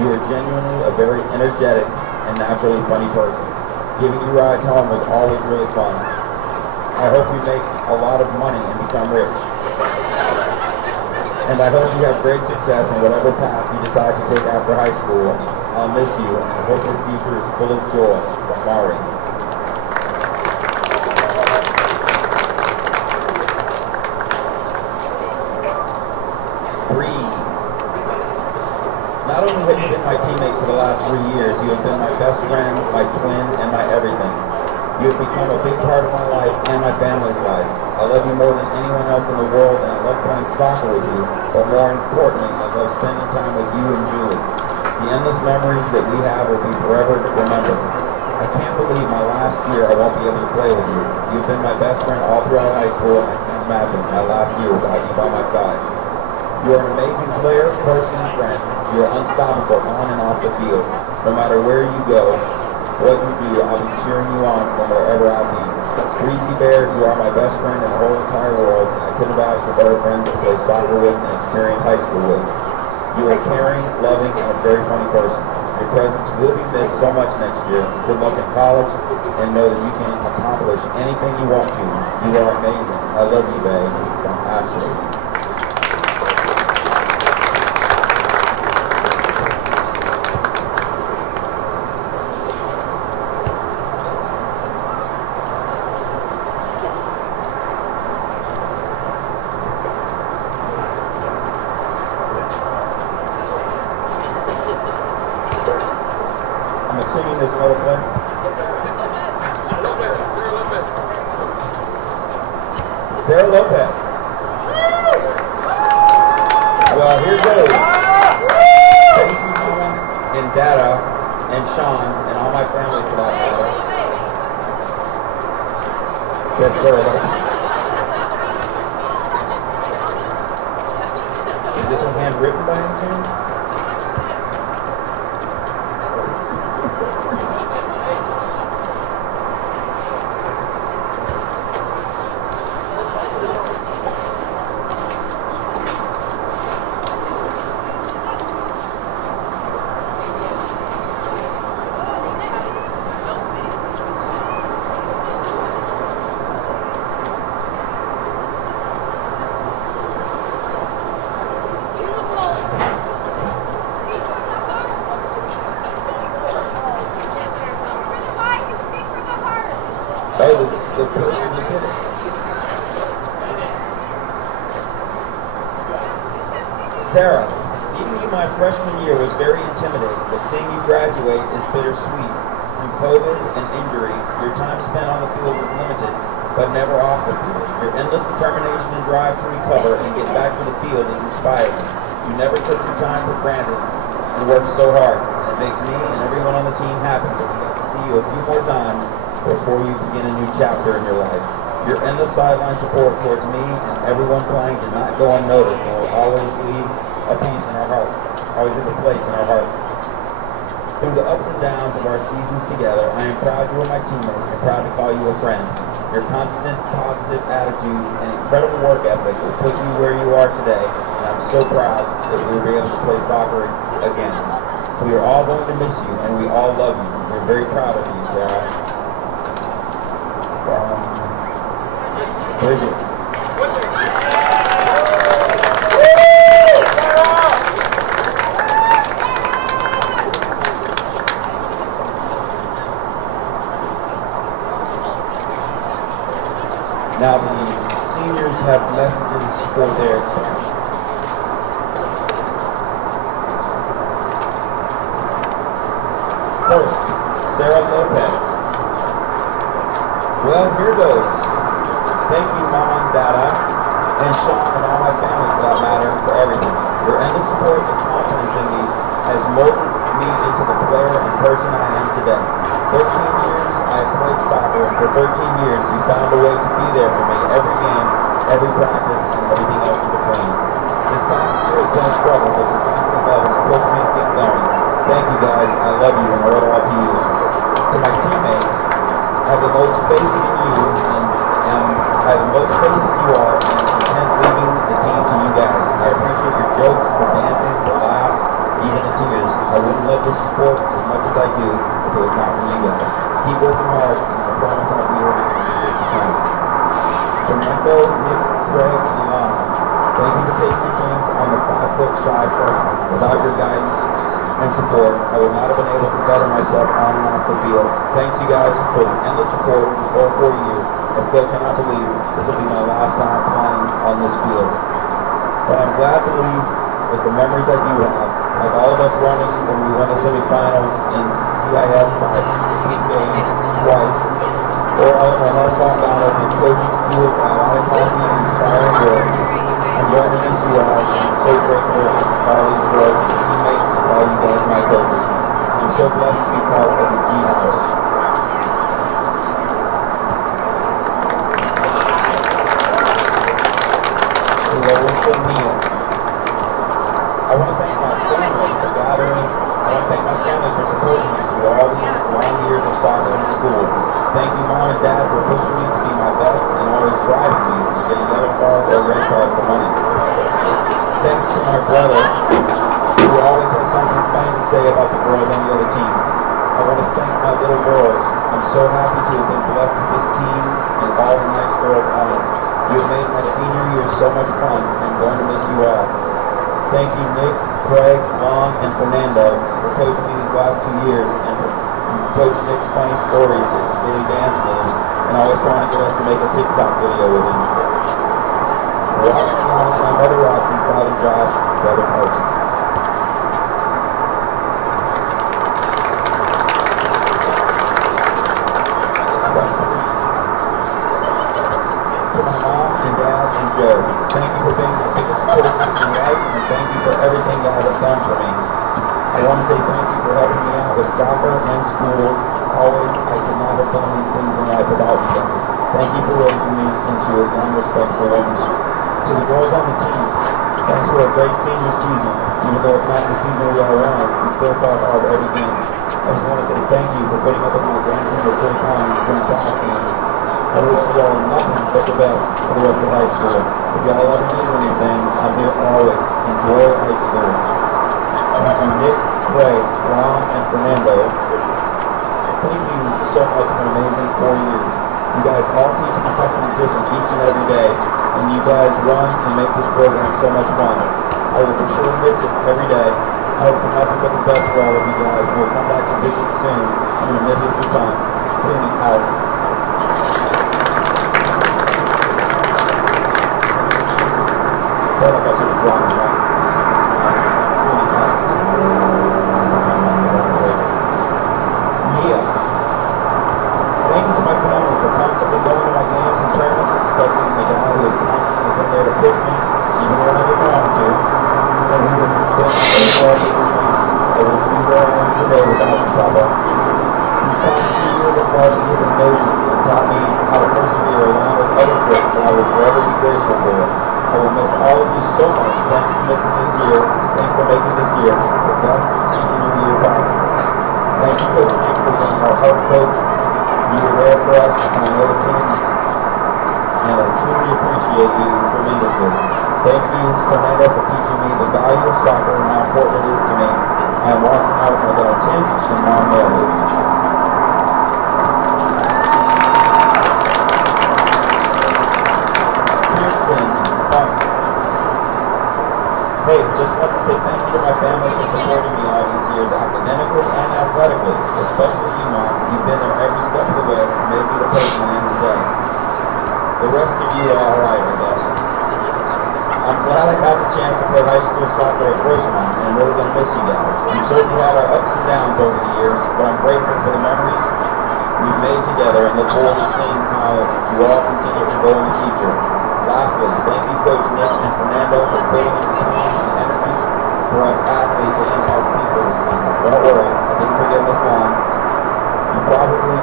You are genuinely a very energetic and naturally funny person. Giving you rides home was always really fun. I hope you make a lot of money and become rich. And I hope you have great success in whatever path you decide to take after high school. I'll miss you, and I hope your future is full of joy. Mari. Bree. Not only have you been my teammate for the last 3 years, you have been my best friend, my twin, and my everything. You have become a big part of my life and my family's life. I love you more than anyone else in the world, and I love playing soccer with you, but more importantly, I love spending time with you and Julie. The endless memories that we have will be forever remembered. I can't believe my last year I won't be able to play with you. You've been my best friend all throughout high school, and I can't imagine my last year without you by my side. You are an amazing player, person, and friend. You are unstoppable on and off the field. No matter where you go, what you do, I'll be cheering you on from wherever I be. Breezy Bear, you are my best friend in the whole entire world, and I couldn't have asked for better friends to play soccer with and experience high school with. You are caring, loving, and a very funny person. Your presence will be missed so much next year. Good luck in college, and know that you can accomplish anything you want to. You are amazing. I love you, babe. From Ashley. I'm assuming there's another play. Sarah Lopez. Well, here goes. Thank you, Mama, and Dada, and Sean, and all my family for that matter. Says Sarah Lopez. Is this one handwritten by any chance? Oh, the person who did it. Sarah, meeting you my freshman year was very intimidating, but seeing you graduate is bittersweet. Through COVID and injury, your time spent on the field was limited, but never off the field. Your endless determination and drive to recover and get back to the field is inspiring. You never took your time for granted and worked so hard, and it makes me and everyone on the team happy that we get to see you a few more times before you begin a new chapter in your life. Your endless sideline support towards me and everyone playing did not go unnoticed and will always leave a piece in our heart, always leave a place in our heart. Through the ups and downs of our seasons together, I am proud you are my teammate and proud to call you a friend. Your constant positive attitude and incredible work ethic will put you where you are today, and I'm so proud that we will be able to play soccer again. We are all going to miss you, and we all love you. We're very proud of you, Sarah. Bridget. Now the seniors have messages for their parents. First, Sarah Lopez. Well, here goes. Thank you, Mom and Dada, and Sean and all my family for that matter, for everything. Your endless support and confidence in me has molded me into the player and person I am today. 13 years I have played soccer, and for 13 years you found a way to be there for me every game, every practice, and everything else in between. This past year has been a struggle, but your constant love has pushed me to keep going. Thank you guys, I love you, and I owe it all to you. To my teammates, I have the most faith in you, and I have the most faith in you all, and I'm content leaving the team to you guys. I appreciate your jokes, the dancing, the laughs, even the tears. I wouldn't love this support as much as I do if it was not for you guys. Keep working hard, and I promise I'll be here next time. Fernando, Nick, Craig, and Lon, thank you for taking your chance on the 5-foot shy freshman. Without your guidance and support, I would not have been able to better myself on and off the field. Thanks you guys for the endless support this whole 4 years. I still cannot believe this will be my last time playing on this field. But I'm glad to leave with the memories I do have, like all of us running when we won the semifinals in CIF by 8 days twice, or all of our hard-fought battles with coaching schools by a lot of coffee and inspiring words. I'm going to miss you all, and I'm so grateful for all these girls and teammates and all you guys, my coaches. I'm so blessed to be part of the G House. Larissa Neal. I want to thank my family for gathering. I want to thank my family for supporting me through all these long years of soccer in school. Thank you, Mom and Dad, for pushing me to be my best and always driving me to get a yellow card or red card for money. Thanks to my brother, who always has something funny to say about the girls on the other team. I want to thank my little girls. I'm so happy to have been blessed with this team and all the nice girls on it. You have made my senior year so much fun, and I'm going to miss you all. Thank you, Nick, Craig, Lon, and Fernando for coaching me these last 2 years, and for Coach Nick's funny stories and silly dance moves, and always trying to get us to make a TikTok video with him. Rock and promise my mother Roxy, father Josh, brother Archie. Joe, thank you for being the biggest support system in life, and thank you for everything God has done for me. I want to say thank you for helping me out with soccer and school. Always, I could not have done these things in life without you guys. Thank you for raising me into a young, respectful woman. To the girls on the team, thanks for a great senior season. Even though it's not the season we all wanted, we still fought hard every game. I just want to say thank you for putting up with my dancing with Silicon and spring class games. I wish you all nothing but the best for the rest of high school. If y'all ever need anything, I'm here always. Enjoy high school. Thank you, Nick, Craig, Ron, and Fernando. Thank you so much for an amazing 4 years. You guys all teach me something different each and every day, and you guys run and make this program so much fun. I will for sure miss it every day. I hope for nothing but the best for all of you guys, and we'll come back to visit soon. I'm going to miss this some time. Cleaning out. I felt like I should have dropped it, right? Mia. Thank you to my family for constantly going to my games and tournaments, especially my dad who has constantly been there to push me, even when I didn't want to. And who has been so involved with this week. I wouldn't be where I am today without you, Papa. These past few years of varsity have been no year the best senior year possible. Thank you, Coach Nick, for being our heart coach. You were there for us, and I know the team, and I truly appreciate you tremendously. Thank you, Fernando, for teaching me the value of soccer and how important it is to me. I am walking out with my daughter Tim and Mom Mary. Kirsten, hey, just want to say thank you to my family for supporting me all these years, academically and athletically, especially you, Mom. You've been there every step of the way and made me the person I am today. The rest of you are all right, I guess. I'm glad I got the chance to play high school soccer at Grossmont, and I'm really going to miss you guys. We've certainly had our ups and downs over the years, but I'm grateful for the memories we've made together and look forward to seeing how you all continue to go in the future. Lastly, thank you, Coach Nick and Fernando, for putting in the time and energy for us athletes and as people this season. Don't worry, I didn't forget this line. You probably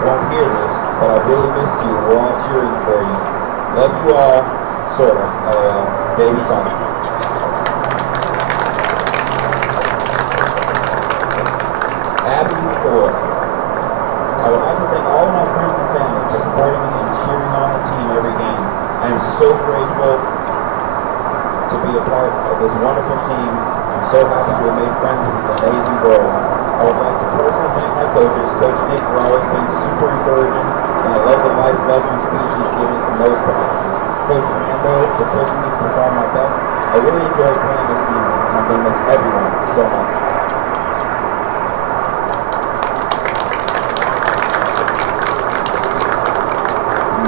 won't hear this, but I really missed you. We're all cheering for you. Love you all, sort of. Baby Fun. Abby Ford. I would like to thank all of my friends and family for supporting me and cheering on the team every game. I am so grateful to be a part of this wonderful team. I'm so happy to have made friends with these amazing girls. I would like to personally thank my coaches, Coach Nick for always being super encouraging, and I love the life lesson speeches given from those practices. Coach Fernando for pushing me to perform my best. I really enjoyed playing this season, and I'm going to miss everyone so much.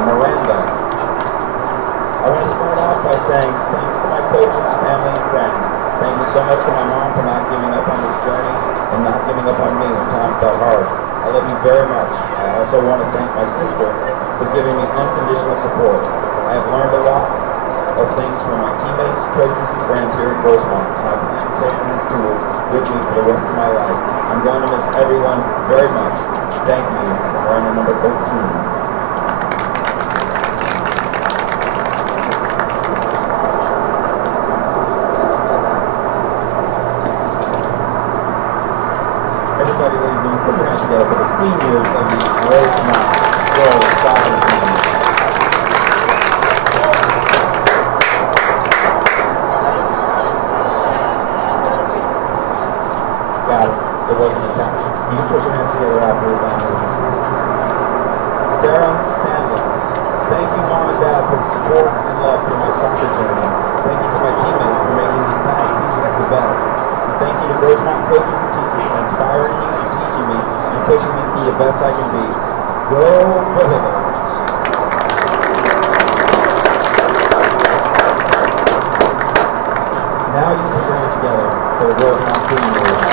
Miranda. I want to start off by saying thanks to my coaches, family, and friends. Thank you so much to my mom for not giving up on this journey and not giving up on me when times got hard. I love you very much. I also want to thank my sister for giving me unconditional support. I have learned a lot of things from my teammates, coaches, and friends here at Grossmont, and I plan to take these tools with me for the rest of my life. I'm going to miss everyone very much. Thank you. Miranda number 13. Everybody, ladies and gentlemen, put your hands together for the seniors of the Grossmont girls soccer team. Got it. It wasn't attached. You can put your hands together after we're done with this. Sarah Stanley. Thank you, Mom and Dad, for the support and love through my soccer journey. Thank you to my teammates for making these past seasons the best. Thank you to Grossmont coaches and teachers for inspiring me and teaching me and pushing me to be the best I can be. Go Foothillers! Now you put your hands together for the Grossmont seniors.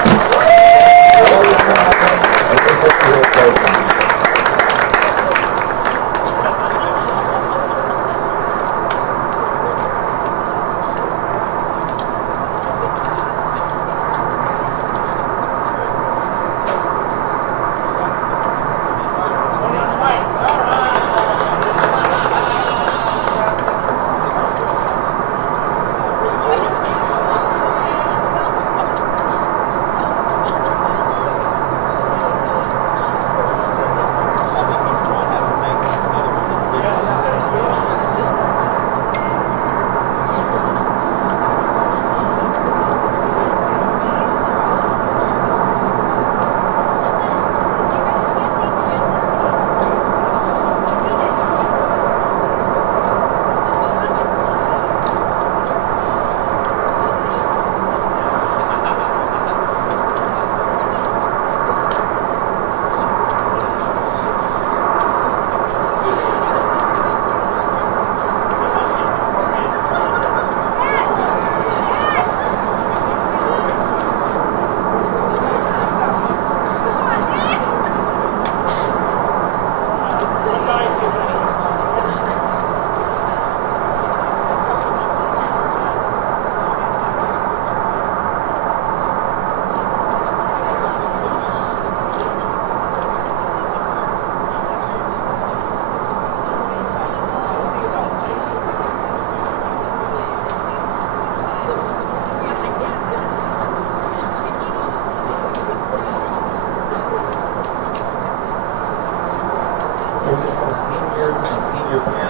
your parents.